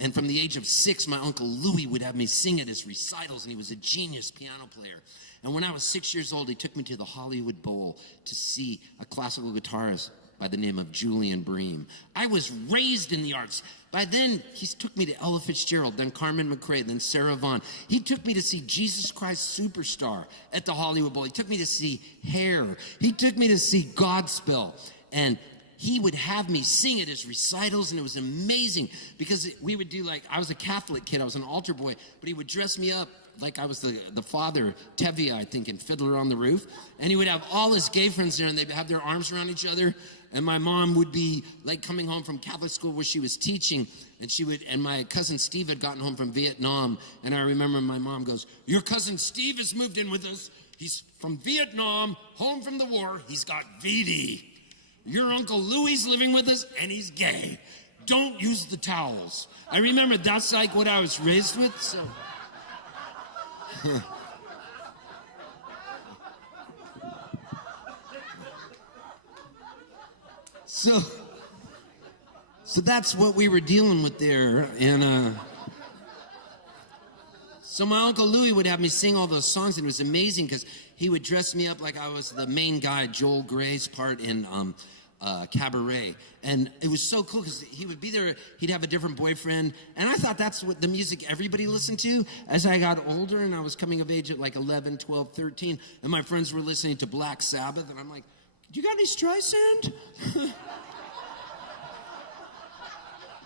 And from the age of 6, my Uncle Louis would have me sing at his recitals, and he was a genius piano player. And when I was 6 years old, he took me to the Hollywood Bowl to see a classical guitarist by the name of Julian Bream. I was raised in the arts. By then, he took me to Ella Fitzgerald, then Carmen McRae, then Sarah Vaughan. He took me to see Jesus Christ Superstar at the Hollywood Bowl. He took me to see Hair. He took me to see Godspell. And he would have me sing at his recitals, and it was amazing because we would do I was a Catholic kid, I was an altar boy, but he would dress me up like I was the father, Tevye, I think, in Fiddler on the Roof. And he would have all his gay friends there, and they'd have their arms around each other. And my mom would be coming home from Catholic school where she was teaching, and my cousin Steve had gotten home from Vietnam. And I remember my mom goes, "Your cousin Steve has moved in with us. He's from Vietnam, home from the war. He's got VD. Your Uncle Louie's living with us, and he's gay. Don't use the towels." I remember that's what I was raised with, so. So that's what we were dealing with there, and so my Uncle Louis would have me sing all those songs, and it was amazing because he would dress me up like I was the main guy, Joel Gray's part in Cabaret. And it was so cool because he would be there, he'd have a different boyfriend, and I thought that's what the music everybody listened to. As I got older and I was coming of age at 11, 12, 13, and my friends were listening to Black Sabbath, and I'm like, "You got any Streisand?"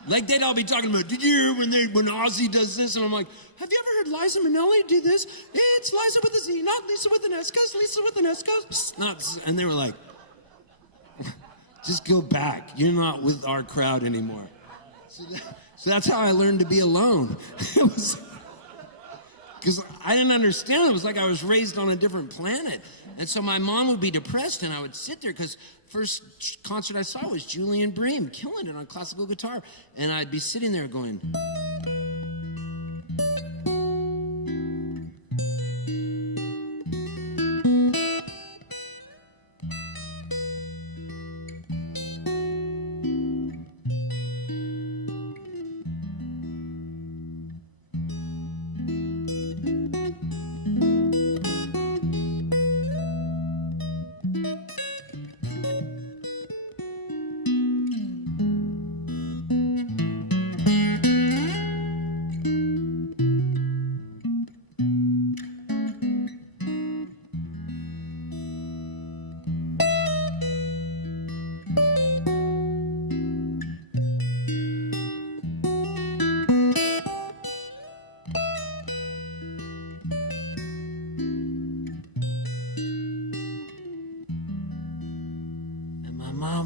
They'd all be talking about, "Did you hear when Ozzy does this?" And I'm like, "Have you ever heard Liza Minnelli do this? It's Liza with a Z, not Lisa with an S, cause Lisa with an S, cause not." And they were like, "Just go back. You're not with our crowd anymore." So that's how I learned to be alone. It was because I didn't understand. It was like I was raised on a different planet. And so my mom would be depressed, and I would sit there because first concert I saw was Julian Bream killing it on classical guitar. And I'd be sitting there going,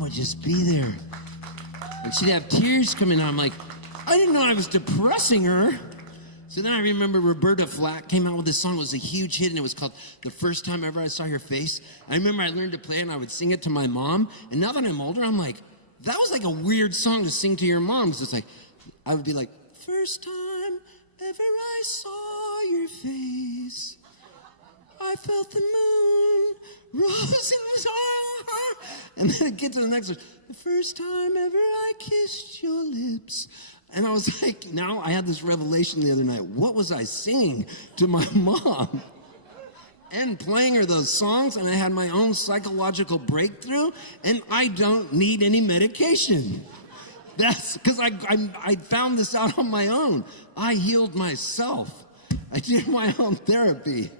just be there. And she'd have tears coming out. I'm like, I didn't know I was depressing her. So then I remember Roberta Flack came out with this song. It was a huge hit, and it was called The First Time Ever I Saw Your Face. I remember I learned to play it, and I would sing it to my mom. And now that I'm older, I'm like, that was a weird song to sing to your mom. Because it's I would be like, "First time ever I saw your face, I felt the moon rose in the sky." And then it gets to the next one. "The first time ever I kissed your lips." And I was like, now I had this revelation the other night. What was I singing to my mom? And playing her those songs, and I had my own psychological breakthrough, and I don't need any medication. That's because I found this out on my own. I healed myself. I did my own therapy.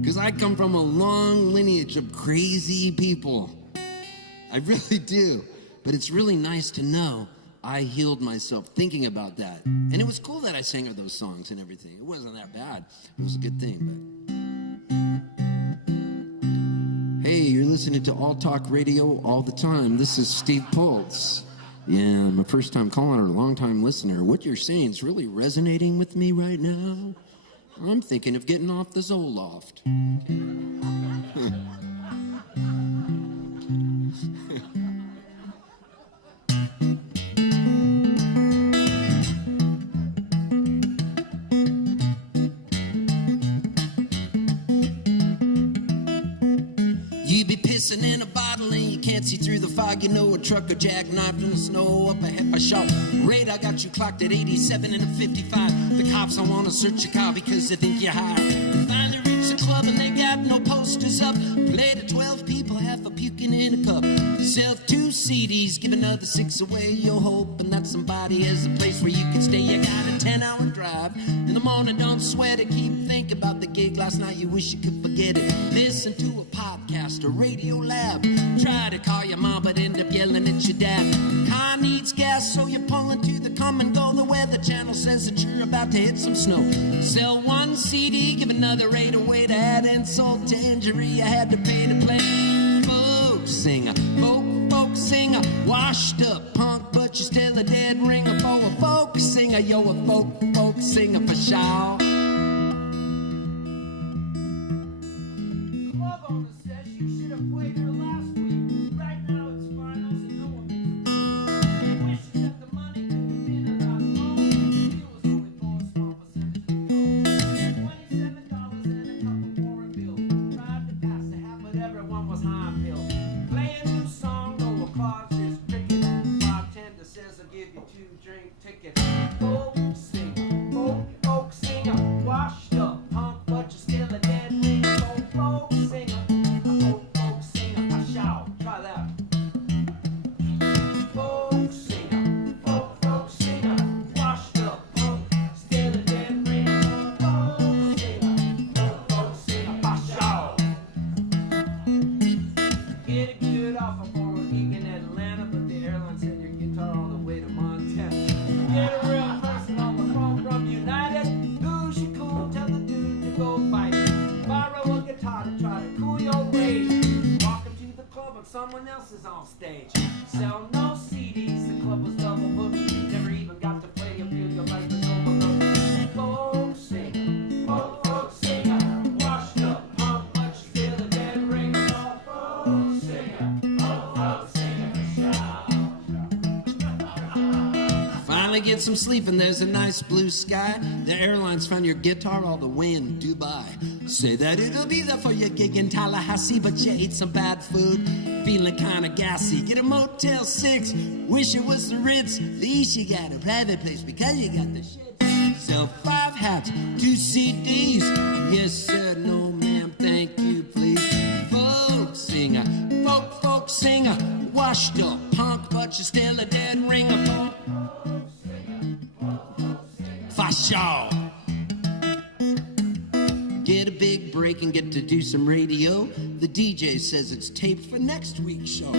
Because I come from a long lineage of crazy people. I really do. But it's really nice to know I healed myself thinking about that. And it was cool that I sang her those songs and everything. It wasn't that bad. It was a good thing. But hey, you're listening to All Talk Radio all the time. This is Steve Poltz. Yeah, I'm a first-time caller, a long-time listener. What you're saying is really resonating with me right now. I'm thinking of getting off the Zoloft. You be pissing in a bottle and you can't See through the fog, you know a trucker jackknifed in the snow up ahead by shot. Radar got you clocked at 87 and a 55. The cops don't want to search your car because they think you're high. Finally reached the club and they got no posters up. Played to 12 people, half a puking in a cup. Sell 2 CDs, give another 6 away. You're hoping that somebody has a place where you can stay. You got a 10-hour drive. In the morning, don't sweat it. Keep thinking about the gig last night. You wish you could forget it. Listen to a podcast, a radio lab. Try to call your mom, but end up yelling at your dad. Car needs gas, so you're pulling to the come and go. The weather channel says that you're about to hit some snow. Sell 1 CD, give another 8 away. To add insult to injury, you had to pay to play. Folk singer, folk singer. Washed up punk, but you're still a dead ringer. For a folk singer, yo, a folk singer for sure. Club owner says you should have played her last week. Right now it's finals and no one makes a He wishes that the money could have been a lot more. It was only for a small percentage of the goal. $27 and a couple foreign bills. Tried to pass the hat, but everyone was high on pills. Play a new song, no applause, just cricket. Bartender says I'll give you 2 drink tickets. Folk singer, washed up punk, but you're still a dead ringer. Folk singer, folk singer, I shout, try that. Folk singer, folk singer, washed up punk, still a dead ringer. Folk singer, I shout. Get a good offer for a gig in Atlanta, but the airline sent your guitar all the way to Montana. Get a real person on the phone from United. Who's you cool? Tell the dude to go fight it. Borrow a guitar to try to cool your rage. Walking to the club and someone else is on stage. Sell no CDs, the club was double booked. Never even got to play a feel your life is overlooked. Folk singer, folk singer, washed up punk, but you're still a dead ringer. Folk singer, for sure. Finally get some sleep and there's a nice blue sky. The airlines found your guitar all the way in Dubai. Say that it'll be there for your gig in Tallahassee, but you ate some bad food, feeling kinda gassy. Get a Motel 6, wish it was the Ritz. At least you got a private place because you got the shit. Sell 5 hats, 2 CDs. Yes sir, no ma'am, thank you please. Folk singer, folk singer. Washed up punk, but you're still a dead ringer. For sure. Get a big break and get to do some radio. The DJ says it's taped for next week's show.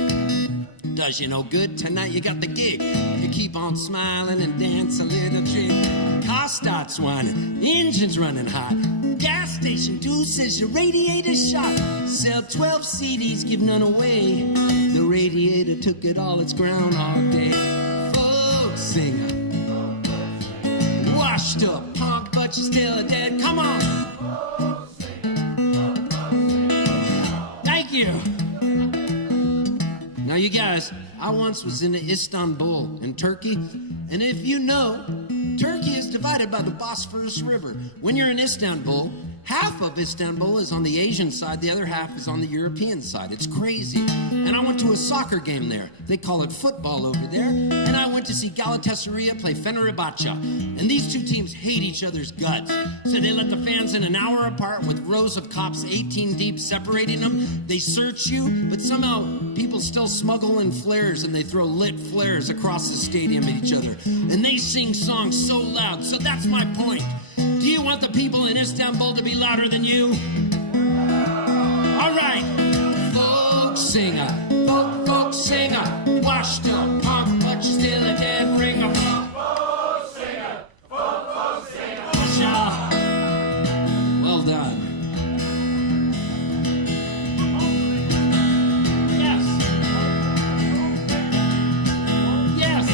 Does you no good, tonight you got the gig. You keep on smiling and dance a little jig. Car starts whining, engine's running hot. Gas station 2 says your radiator's shot. Sell 12 CDs, give none away. The radiator took it all, it's Groundhog Day. Folk singer, washed up punk, but you're still a dead. Come on. Thank you. Now you guys, I once was in Istanbul in Turkey, and if you know, Turkey is divided by the Bosphorus River. When you're in Istanbul, half of Istanbul is on the Asian side, the other half is on the European side. It's crazy. And I went to a soccer game there. They call it football over there. And I went to see Galatasaray play Fenerbahce. And these 2 teams hate each other's guts. So they let the fans in an hour apart with rows of cops 18 deep separating them. They search you, but somehow people still smuggle in flares and they throw lit flares across the stadium at each other. And they sing songs so loud. So that's my point. Do you want the people in Istanbul to be louder than you? All right. Folk singer, folk singer, washed up punk, but you're still a dead ringer. Folk singer, folk singer. Well done. Yes. Yes.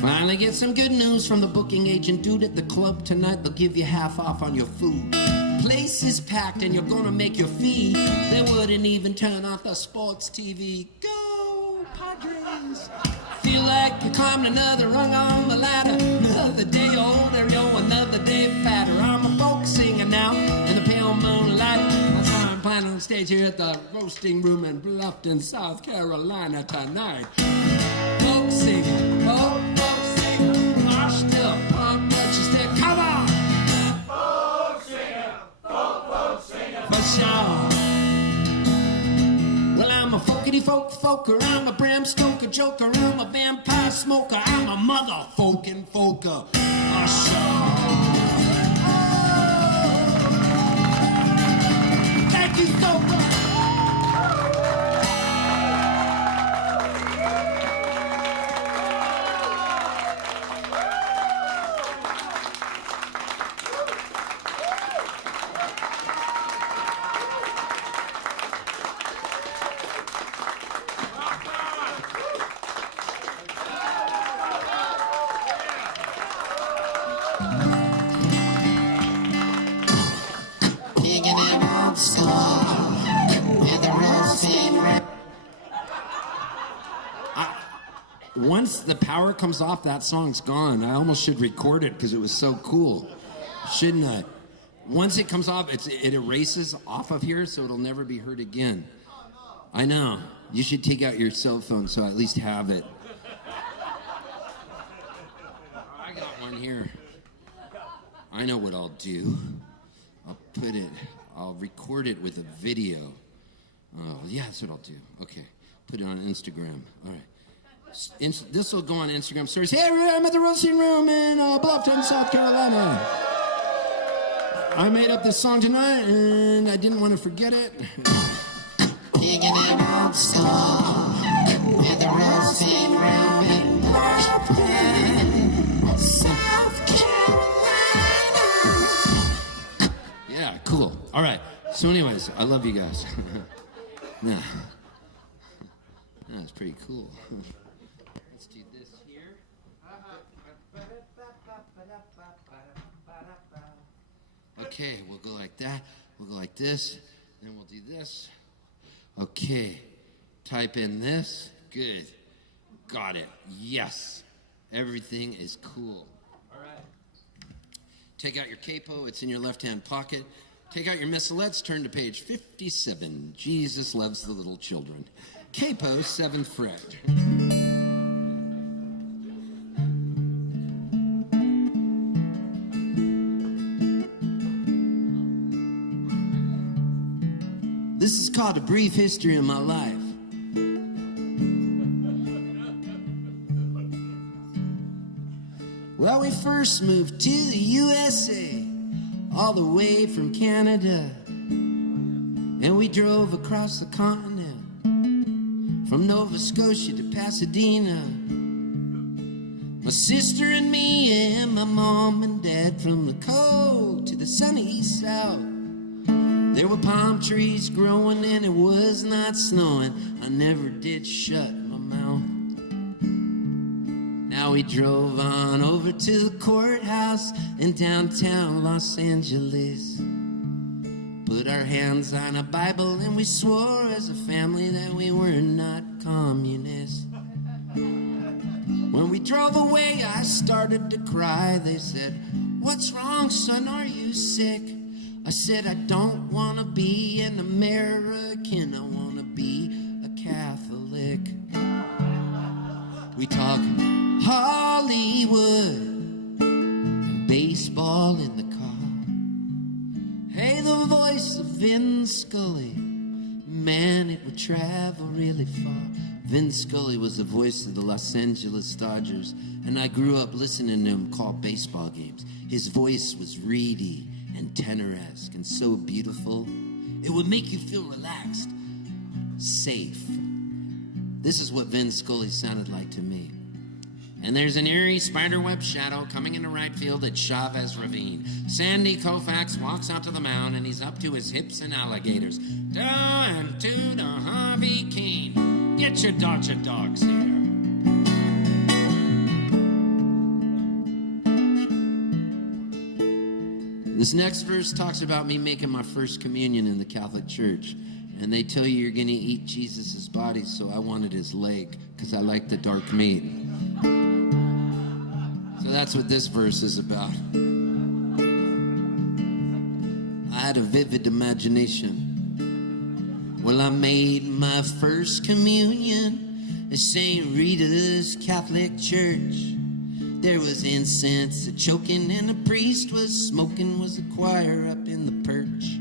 Finally get some good news from the booking agent dude at the club tonight. They'll give you half off on your food. Place is packed and you're gonna make your fee. They wouldn't even turn off the sports TV. Go Padres! Feel like you climbed another rung on the ladder. Another day older, yo, another day fatter. I'm a folk singer now in the pale moonlight. That's why I'm planning on staying backstage here at the Roasting Room in Bluffton, South Carolina tonight. Folk singing, folk singing, washed up, punk stick. Come on! Folk singing, folk singing. For sure. Well, I'm a folker, I'm a bram stoker joker, I'm a vampire smoker, I'm a motherfucking folker. Thank you so much. Once the power comes off, that song's gone. I almost should record it because it was so cool. Shouldn't I? Once it comes off, it erases off of here, so it'll never be heard again. I know. You should take out your cell phone so I at least have it. I got one here. I know what I'll do. I'll record it with a video. Oh, yeah, that's what I'll do. Okay. Put it on Instagram. All right. This will go on Instagram stories. Hey, I'm at the Roasting Room in Bluffton, South Carolina. I made up this song tonight, and I didn't want to forget it. Kicking it old school at the Roasting Room in Bluffton, South Carolina. Yeah, cool. All right. So anyways, I love you guys. Nah. That's pretty cool. Let's do this here. Okay, we'll go like that. We'll go like this. Then we'll do this. Okay. Type in this. Good. Got it. Yes. Everything is cool. All right. Take out your capo. It's in your left-hand pocket. Take out your missalettes. Turn to page 57. Jesus loves the little children. Capo, 7th fret. This is called A Brief History of My Life. Well, we first moved to the USA, all the way from Canada, and we drove across the continent, from Nova Scotia to Pasadena. My sister and me and my mom and dad, from the cold to the sunny south. There were palm trees growing and it was not snowing. I never did shut my mouth. Now we drove on over to the courthouse in downtown Los Angeles. Put our hands on a Bible and we swore as a family that we were not communists. When we drove away, I started to cry. They said, "What's wrong, son? Are you sick?" I said, "I don't want to be an American. I want to be a Catholic." We talk Hollywood and baseball in the car. Hey, the voice of Vin Scully, man, it would travel really far. Vin Scully was the voice of the Los Angeles Dodgers, and I grew up listening to him call baseball games. His voice was reedy and tenor-esque and so beautiful, it would make you feel relaxed, safe. This is what Vin Scully sounded like to me. And there's an eerie spiderweb shadow coming into right field at Chavez Ravine. Sandy Koufax walks out to the mound and he's up to his hips in alligators. Down to the Harvey King. Get your Dodger dogs here. This next verse talks about me making my first communion in the Catholic Church. And they tell you you're going to eat Jesus' body, so I wanted his leg, because I like the dark meat. So that's what this verse is about. I had a vivid imagination. Well, I made my first communion at St. Rita's Catholic Church. There was incense a-choking and a priest was smoking, was the choir up in the perch.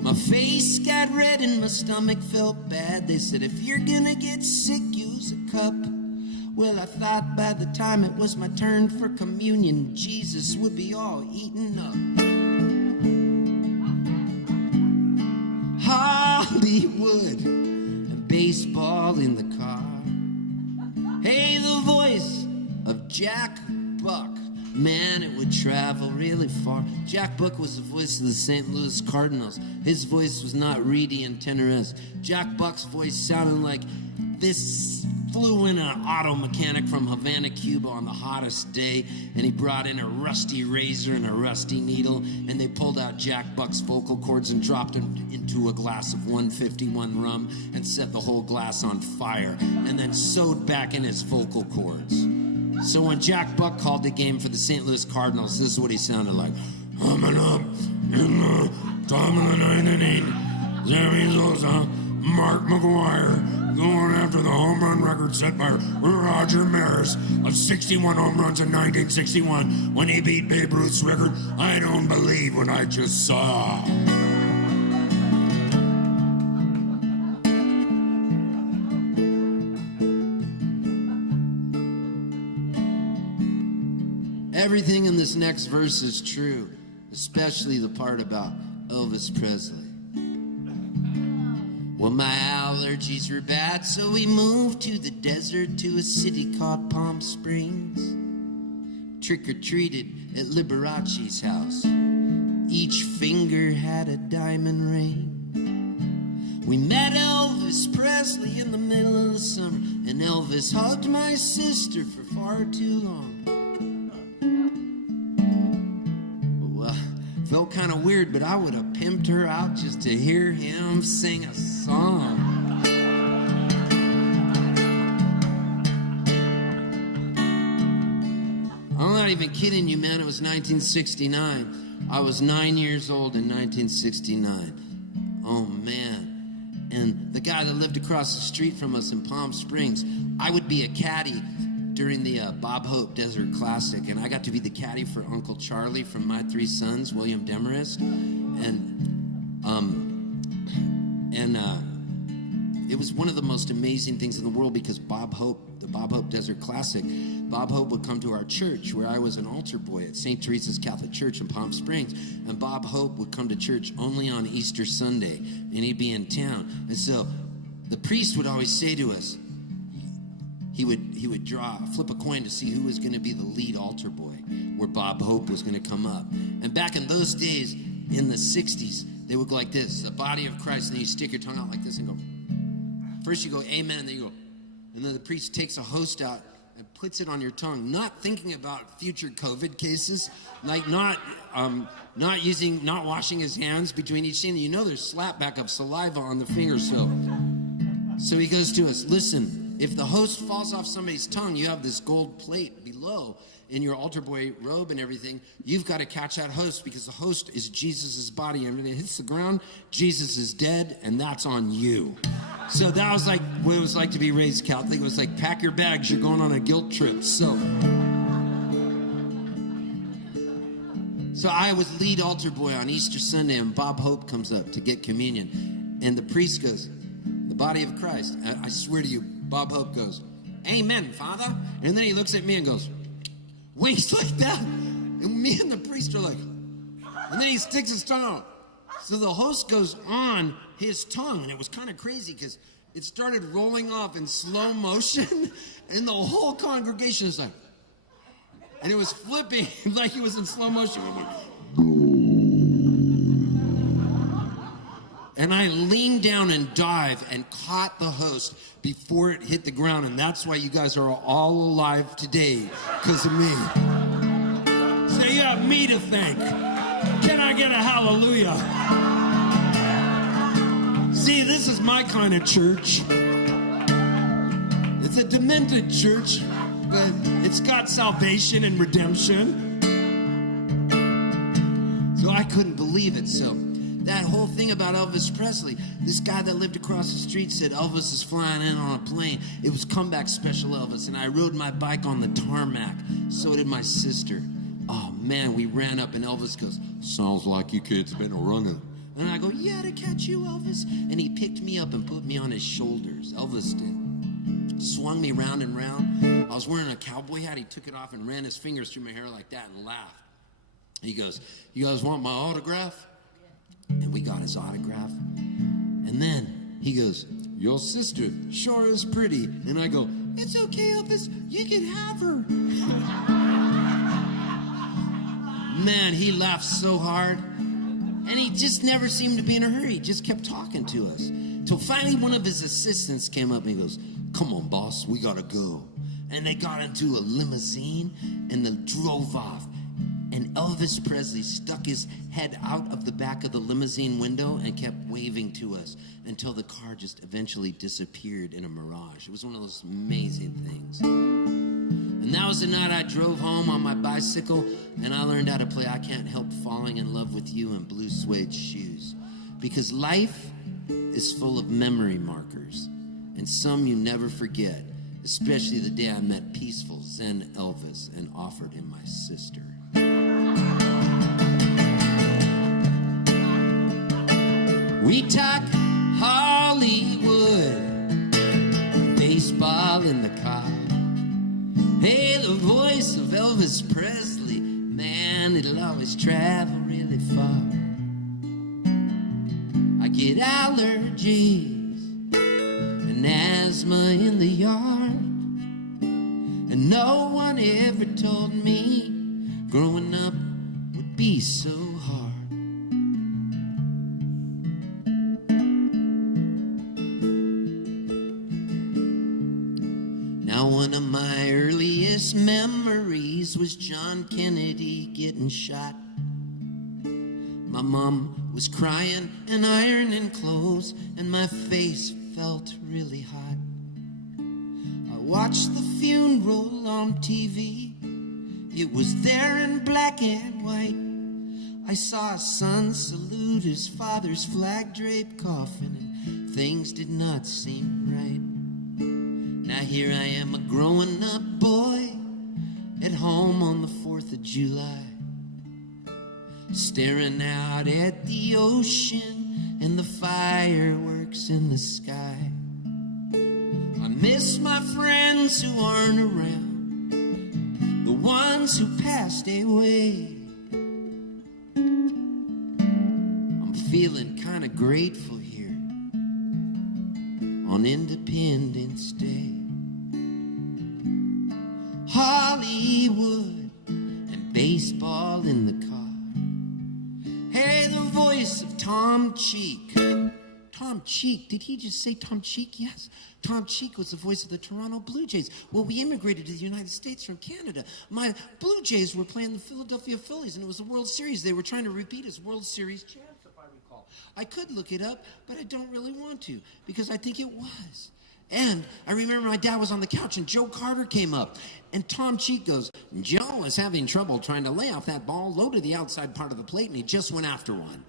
My face got red and my stomach felt bad. They said, if you're gonna get sick, use a cup. Well, I thought by the time it was my turn for communion, Jesus would be all eaten up. Hollywood and baseball in the car. Hey, the voice of Jack Buck. Man, it would travel really far. Jack Buck was the voice of the St. Louis Cardinals. His voice was not reedy and tenorous. Jack Buck's voice sounded like this flew in an auto mechanic from Havana, Cuba on the hottest day, and he brought in a rusty razor and a rusty needle, and they pulled out Jack Buck's vocal cords and dropped them into a glass of 151 rum and set the whole glass on fire, and then sewed back in his vocal cords. So when Jack Buck called the game for the St. Louis Cardinals, this is what he sounded like. Humming up in the top of the ninth inning, Sammy Sosa, Mark McGwire, going after the home run record set by Roger Maris of 61 home runs in 1961 when he beat Babe Ruth's record. I don't believe what I just saw. Everything in this next verse is true, especially the part about Elvis Presley. Well, my allergies were bad, so we moved to the desert to a city called Palm Springs. Trick-or-treated at Liberace's house. Each finger had a diamond ring. We met Elvis Presley in the middle of the summer, and Elvis hugged my sister for far too long. Felt kind of weird, but I would have pimped her out just to hear him sing a song. I'm not even kidding you, man. It was 1969. I was 9 years old in 1969. Oh, man. And the guy that lived across the street from us in Palm Springs, I would be a caddy during the Bob Hope Desert Classic, and I got to be the caddy for Uncle Charlie from My Three Sons, William Demarest, and it was one of the most amazing things in the world because Bob Hope, the Bob Hope Desert Classic, Bob Hope would come to our church where I was an altar boy at St. Teresa's Catholic Church in Palm Springs, and Bob Hope would come to church only on Easter Sunday, and he'd be in town, and so the priest would always say to us, he would flip a coin to see who was going to be the lead altar boy, where Bob Hope was going to come up. And back in those days, in the 60s, they would go like this, the body of Christ, and then you stick your tongue out like this and go, first you go, amen, and then you go, and then the priest takes a host out and puts it on your tongue, not thinking about future COVID cases, like not washing his hands between each scene. You know there's slapback of saliva on the finger, so he goes to us, listen, if the host falls off somebody's tongue, you have this gold plate below in your altar boy robe and everything. You've got to catch that host because the host is Jesus' body. And when it hits the ground, Jesus is dead, and that's on you. So that was like what it was like to be raised Catholic. It was like, pack your bags, you're going on a guilt trip. So I was lead altar boy on Easter Sunday, and Bob Hope comes up to get communion. And the priest goes, the body of Christ. I swear to you, Bob Hope goes, amen, Father. And then he looks at me and goes, winks like that. And me and the priest are like, and then he sticks his tongue out. So the host goes on his tongue, and it was kind of crazy because it started rolling off in slow motion, and the whole congregation is like, and it was flipping like it was in slow motion. And I leaned down and dived and caught the host before it hit the ground. And that's why you guys are all alive today, because of me. So you have me to thank. Can I get a hallelujah? See, this is my kind of church. It's a demented church, but it's got salvation and redemption. So I couldn't believe it. So that whole thing about Elvis Presley. This guy that lived across the street said Elvis is flying in on a plane. It was comeback special Elvis, and I rode my bike on the tarmac. So did my sister. Oh man, we ran up and Elvis goes, "Sounds like you kids been running." And I go, "Yeah, to catch you, Elvis." And he picked me up and put me on his shoulders. Elvis did. Swung me round and round. I was wearing a cowboy hat. He took it off and ran his fingers through my hair like that and laughed. He goes, "You guys want my autograph?" And we got his autograph. And then he goes, "Your sister sure is pretty." And I go, "It's okay, Elvis. You can have her." Man, he laughed so hard. And he just never seemed to be in a hurry. He just kept talking to us. Till finally one of his assistants came up and he goes, "Come on, boss, we gotta go." And they got into a limousine and they drove off. And Elvis Presley stuck his head out of the back of the limousine window and kept waving to us until the car just eventually disappeared in a mirage. It was one of those amazing things. And that was the night I drove home on my bicycle and I learned how to play "I Can't Help Falling in Love with You" in blue suede shoes. Because life is full of memory markers, and some you never forget, especially the day I met peaceful Zen Elvis and offered him my sister. We talk Hollywood, baseball in the car. Hey, the voice of Elvis Presley, man, it'll always travel really far. I get allergies and asthma in the yard, and no one ever told me growing up would be so hard. Now one of my earliest memories was John Kennedy getting shot. My mom was crying and ironing clothes, and my face felt really hot. I watched the funeral on TV. It was there in black and white. I saw a son salute his father's flag-draped coffin, and things did not seem right. Now here I am, a growing-up boy at home on the 4th of July, staring out at the ocean and the fireworks in the sky. I miss my friends who aren't around, the ones who passed away. I'm feeling kind of grateful here on Independence Day. Hollywood and baseball in the car. Hey, the voice of Tom Cheek. Tom Cheek, did he just say Tom Cheek? Yes. Tom Cheek was the voice of the Toronto Blue Jays. Well, we immigrated to the United States from Canada. My Blue Jays were playing the Philadelphia Phillies, and it was a World Series. They were trying to repeat as World Series champs, if I recall. I could look it up, but I don't really want to, because I think it was. And I remember my dad was on the couch and Joe Carter came up and Tom Cheek goes, "Joe is having trouble trying to lay off that ball low to the outside part of the plate," and he just went after one.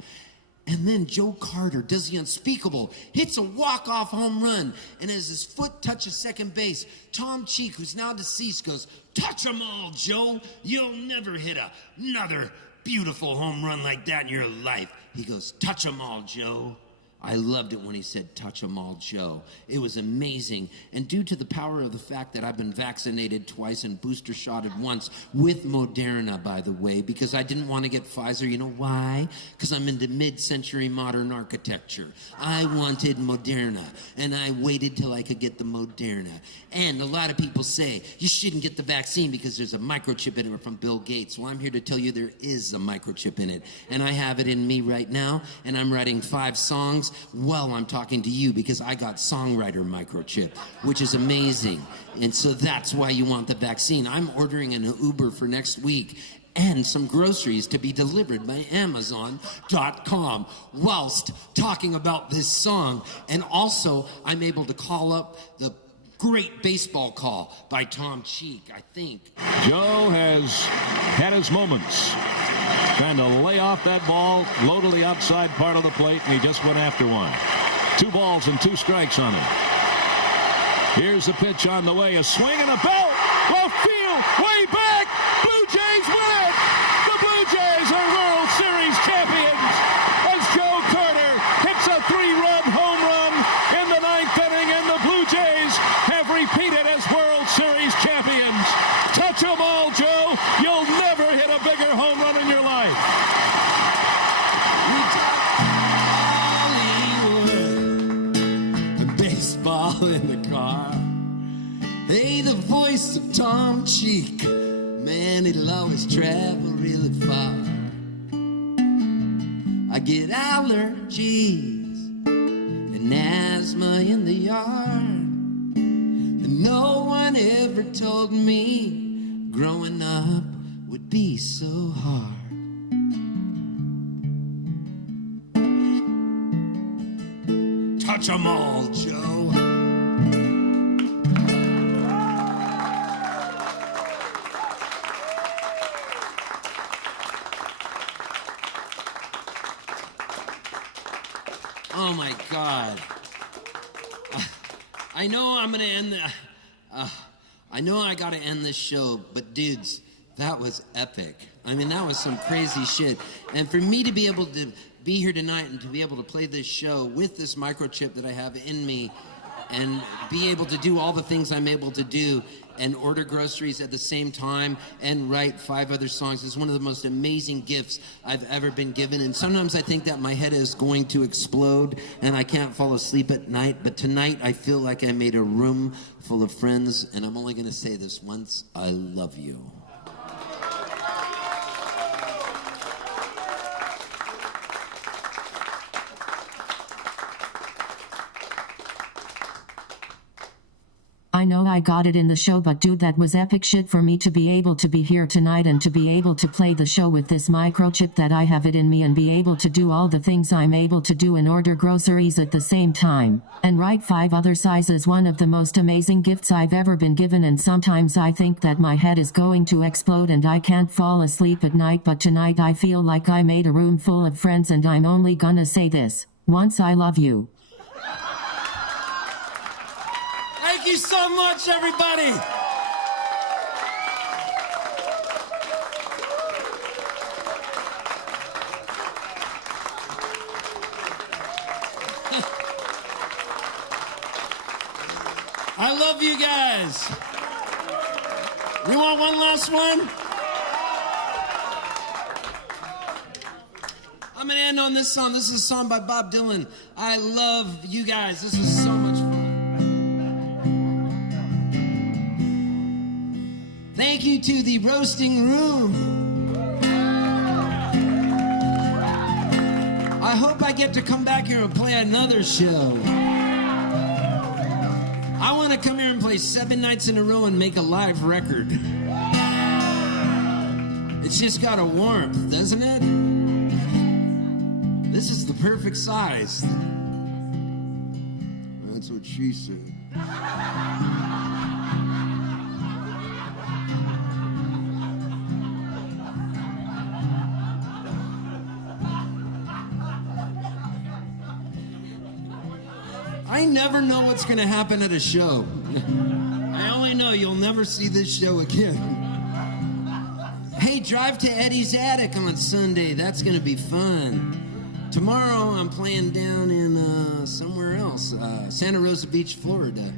And then Joe Carter does the unspeakable, hits a walk-off home run, and as his foot touches second base, Tom Cheek, who's now deceased, goes, "Touch 'em all, Joe. You'll never hit another beautiful home run like that in your life." He goes, "Touch 'em all, Joe." I loved it when he said, "Touch 'em all, Joe." It was amazing. And due to the power of the fact that I've been vaccinated twice and booster shotted once with Moderna, by the way, because I didn't want to get Pfizer. You know why? Because I'm into mid-century modern architecture. I wanted Moderna, and I waited till I could get the Moderna. And a lot of people say, you shouldn't get the vaccine because there's a microchip in it from Bill Gates. Well, I'm here to tell you there is a microchip in it. And I have it in me right now, and I'm writing 5 songs while I'm talking to you because I got songwriter microchip, which is amazing. And so that's why you want the vaccine. I'm ordering an Uber for next week and some groceries to be delivered by Amazon.com whilst talking about this song. And also, I'm able to call up the great baseball call by Tom Cheek, I think. Joe has had his moments. trying to lay off that ball, low to the outside part of the plate, and he just went after one. 2 balls and 2 strikes on him. Here's the pitch on the way, a swing and a belt. Left field, way back. Blue Jays win it. The Blue Jays are World Series champions as Joe Carter hits a 3-run home run in the 9th inning, and the Blue Jays have repeated as World Series champions. Touch 'em all, Joe. You'll never hit a bigger home run in your life. Baseball in the car. Hey, the voice of Tom Cheek. Man, it'll always travel really far. I get allergies and asthma in the yard. And no one ever told me growing up would be so hard. Touch 'em all, Joe. Oh my God. I know I'm gonna end I know I gotta end this show, but dudes, that was epic. I mean, that was some crazy shit. And for me to be able to be here tonight and to be able to play this show with this microchip that I have in me and be able to do all the things I'm able to do and order groceries at the same time and write 5 other songs is one of the most amazing gifts I've ever been given. And sometimes I think that my head is going to explode and I can't fall asleep at night. But tonight I feel like I made a room full of friends, and I'm only going to say this once: I love you. I know I got it in the show, but dude, that was epic shit for me to be able to be here tonight and to be able to play the show with this microchip that I have it in me and be able to do all the things I'm able to do and order groceries at the same time and write 5 other sizes. One of the most amazing gifts I've ever been given, and sometimes I think that my head is going to explode and I can't fall asleep at night, but tonight I feel like I made a room full of friends, and I'm only gonna say this once: I love you. Thank you so much, everybody. I love you guys. You want one last one? I'm gonna end on this song. This is a song by Bob Dylan. I love you guys. This is so much fun. Thank you to the roasting room. I hope I get to come back here and play another show. I want to come here and play 7 nights in a row and make a live record. It's just got a warmth, doesn't it? This is the perfect size. That's what she said. I never know what's going to happen at a show. I only know you'll never see this show again. Hey, drive to Eddie's Attic on Sunday. That's going to be fun. Tomorrow I'm playing down in somewhere else, Santa Rosa Beach, Florida.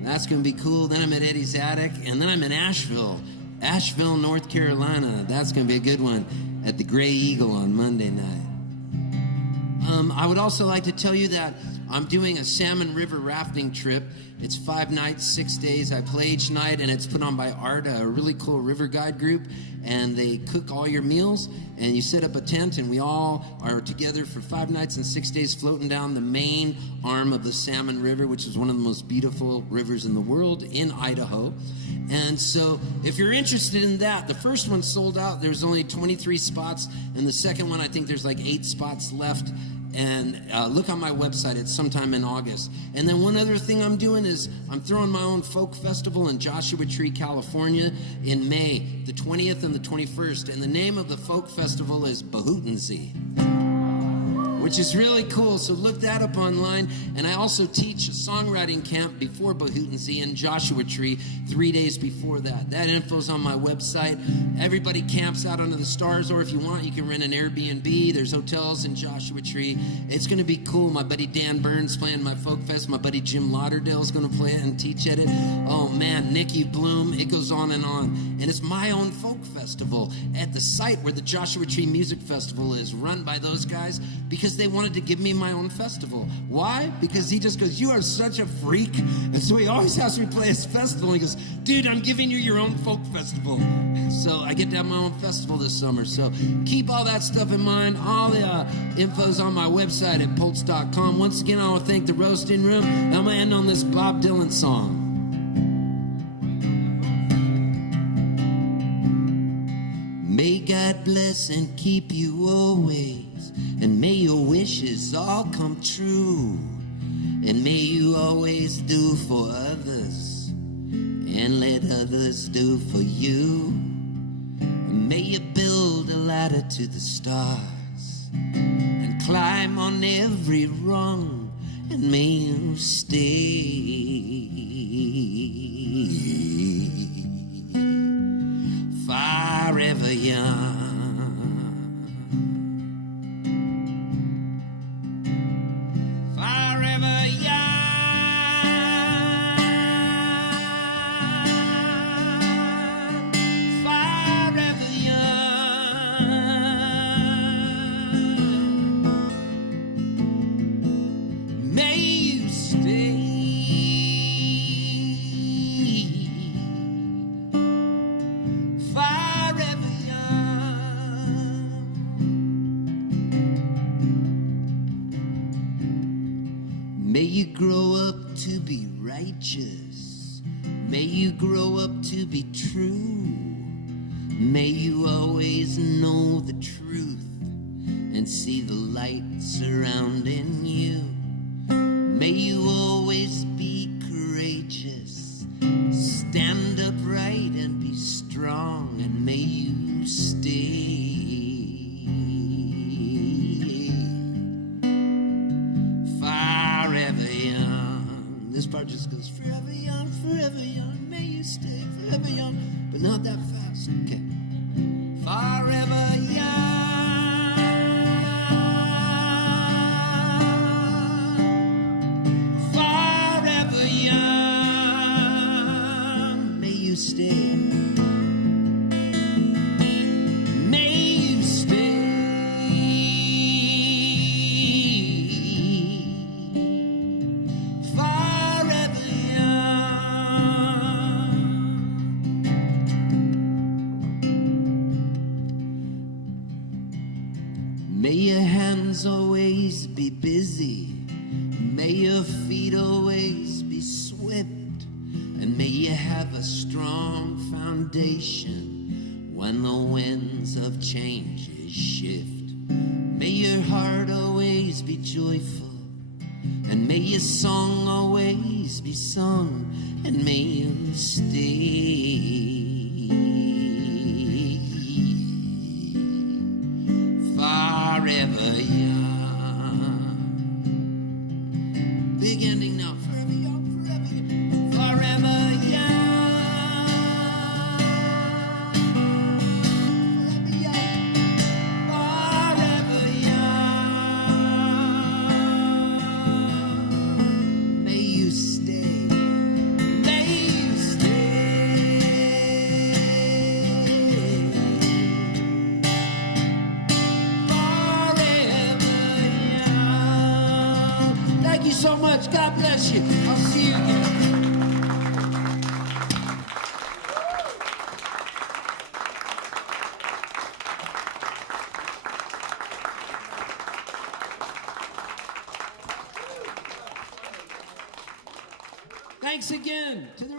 That's going to be cool. Then I'm at Eddie's Attic, and then I'm in Asheville, North Carolina. That's going to be a good one, at the Gray Eagle on Monday night. I would also like to tell you that I'm doing a Salmon River rafting trip. It's 5 nights, 6 days. I play each night, and it's put on by ARDA, a really cool river guide group, and they cook all your meals, and you set up a tent, and we all are together for 5 nights and 6 days floating down the main arm of the Salmon River, which is one of the most beautiful rivers in the world, in Idaho. And so if you're interested in that, the first one sold out. There's only 23 spots, and the second one, I think there's like 8 spots left. And look on my website, it's sometime in August. And then one other thing I'm doing is I'm throwing my own folk festival in Joshua Tree, California in May, the 20th and the 21st. And the name of the folk festival is Bahootensie, which is really cool. So look that up online. And I also teach a songwriting camp before Bahootensie in Joshua Tree 3 days before that. That info's on my website. Everybody camps out under the stars, or if you want, you can rent an Airbnb. There's hotels in Joshua Tree. It's going to be cool. My buddy Dan Burns playing my folk fest. My buddy Jim Lauderdale's going to play it and teach at it. Oh man, Nikki Bloom. It goes on and on. And it's my own folk festival at the site where the Joshua Tree Music Festival is, run by those guys, because they wanted to give me my own festival. Why? Because he just goes, you are such a freak. And so he always has me play his festival. And he goes, dude, I'm giving you your own folk festival. So I get to have my own festival this summer. So keep all that stuff in mind. All the info's on my website at Poltz.com. Once again, I want to thank the Roasting Room. I'm going to end on this Bob Dylan song. May God bless and keep you always, and may your wishes all come true, and may you always do for others, and let others do for you. And may you build a ladder to the stars, and climb on every rung, and may you stay forever young. Forever young. Forever young. May you stay forever young. May you grow up to be righteous. May you grow up to be true. May you always know the truth and see the light surrounding you. May you always be courageous. Stand upright and be strong, and may you stay forever young. This part just goes forever young, may you stay forever young, but not that fast. Okay. Forever young. Forever young. May you stay. May you stay forever young. May your hands always be busy. May your feet always be swift. And may you have a strong foundation when the winds of change shift. May your heart always be joyful, and may your song always be sung, and may you stay forever young. Big ending now. Forever young, forever young, forever young. Forever young. May you stay. May you stay. Thank you so much. God bless you. I'll see you again. Thanks again to the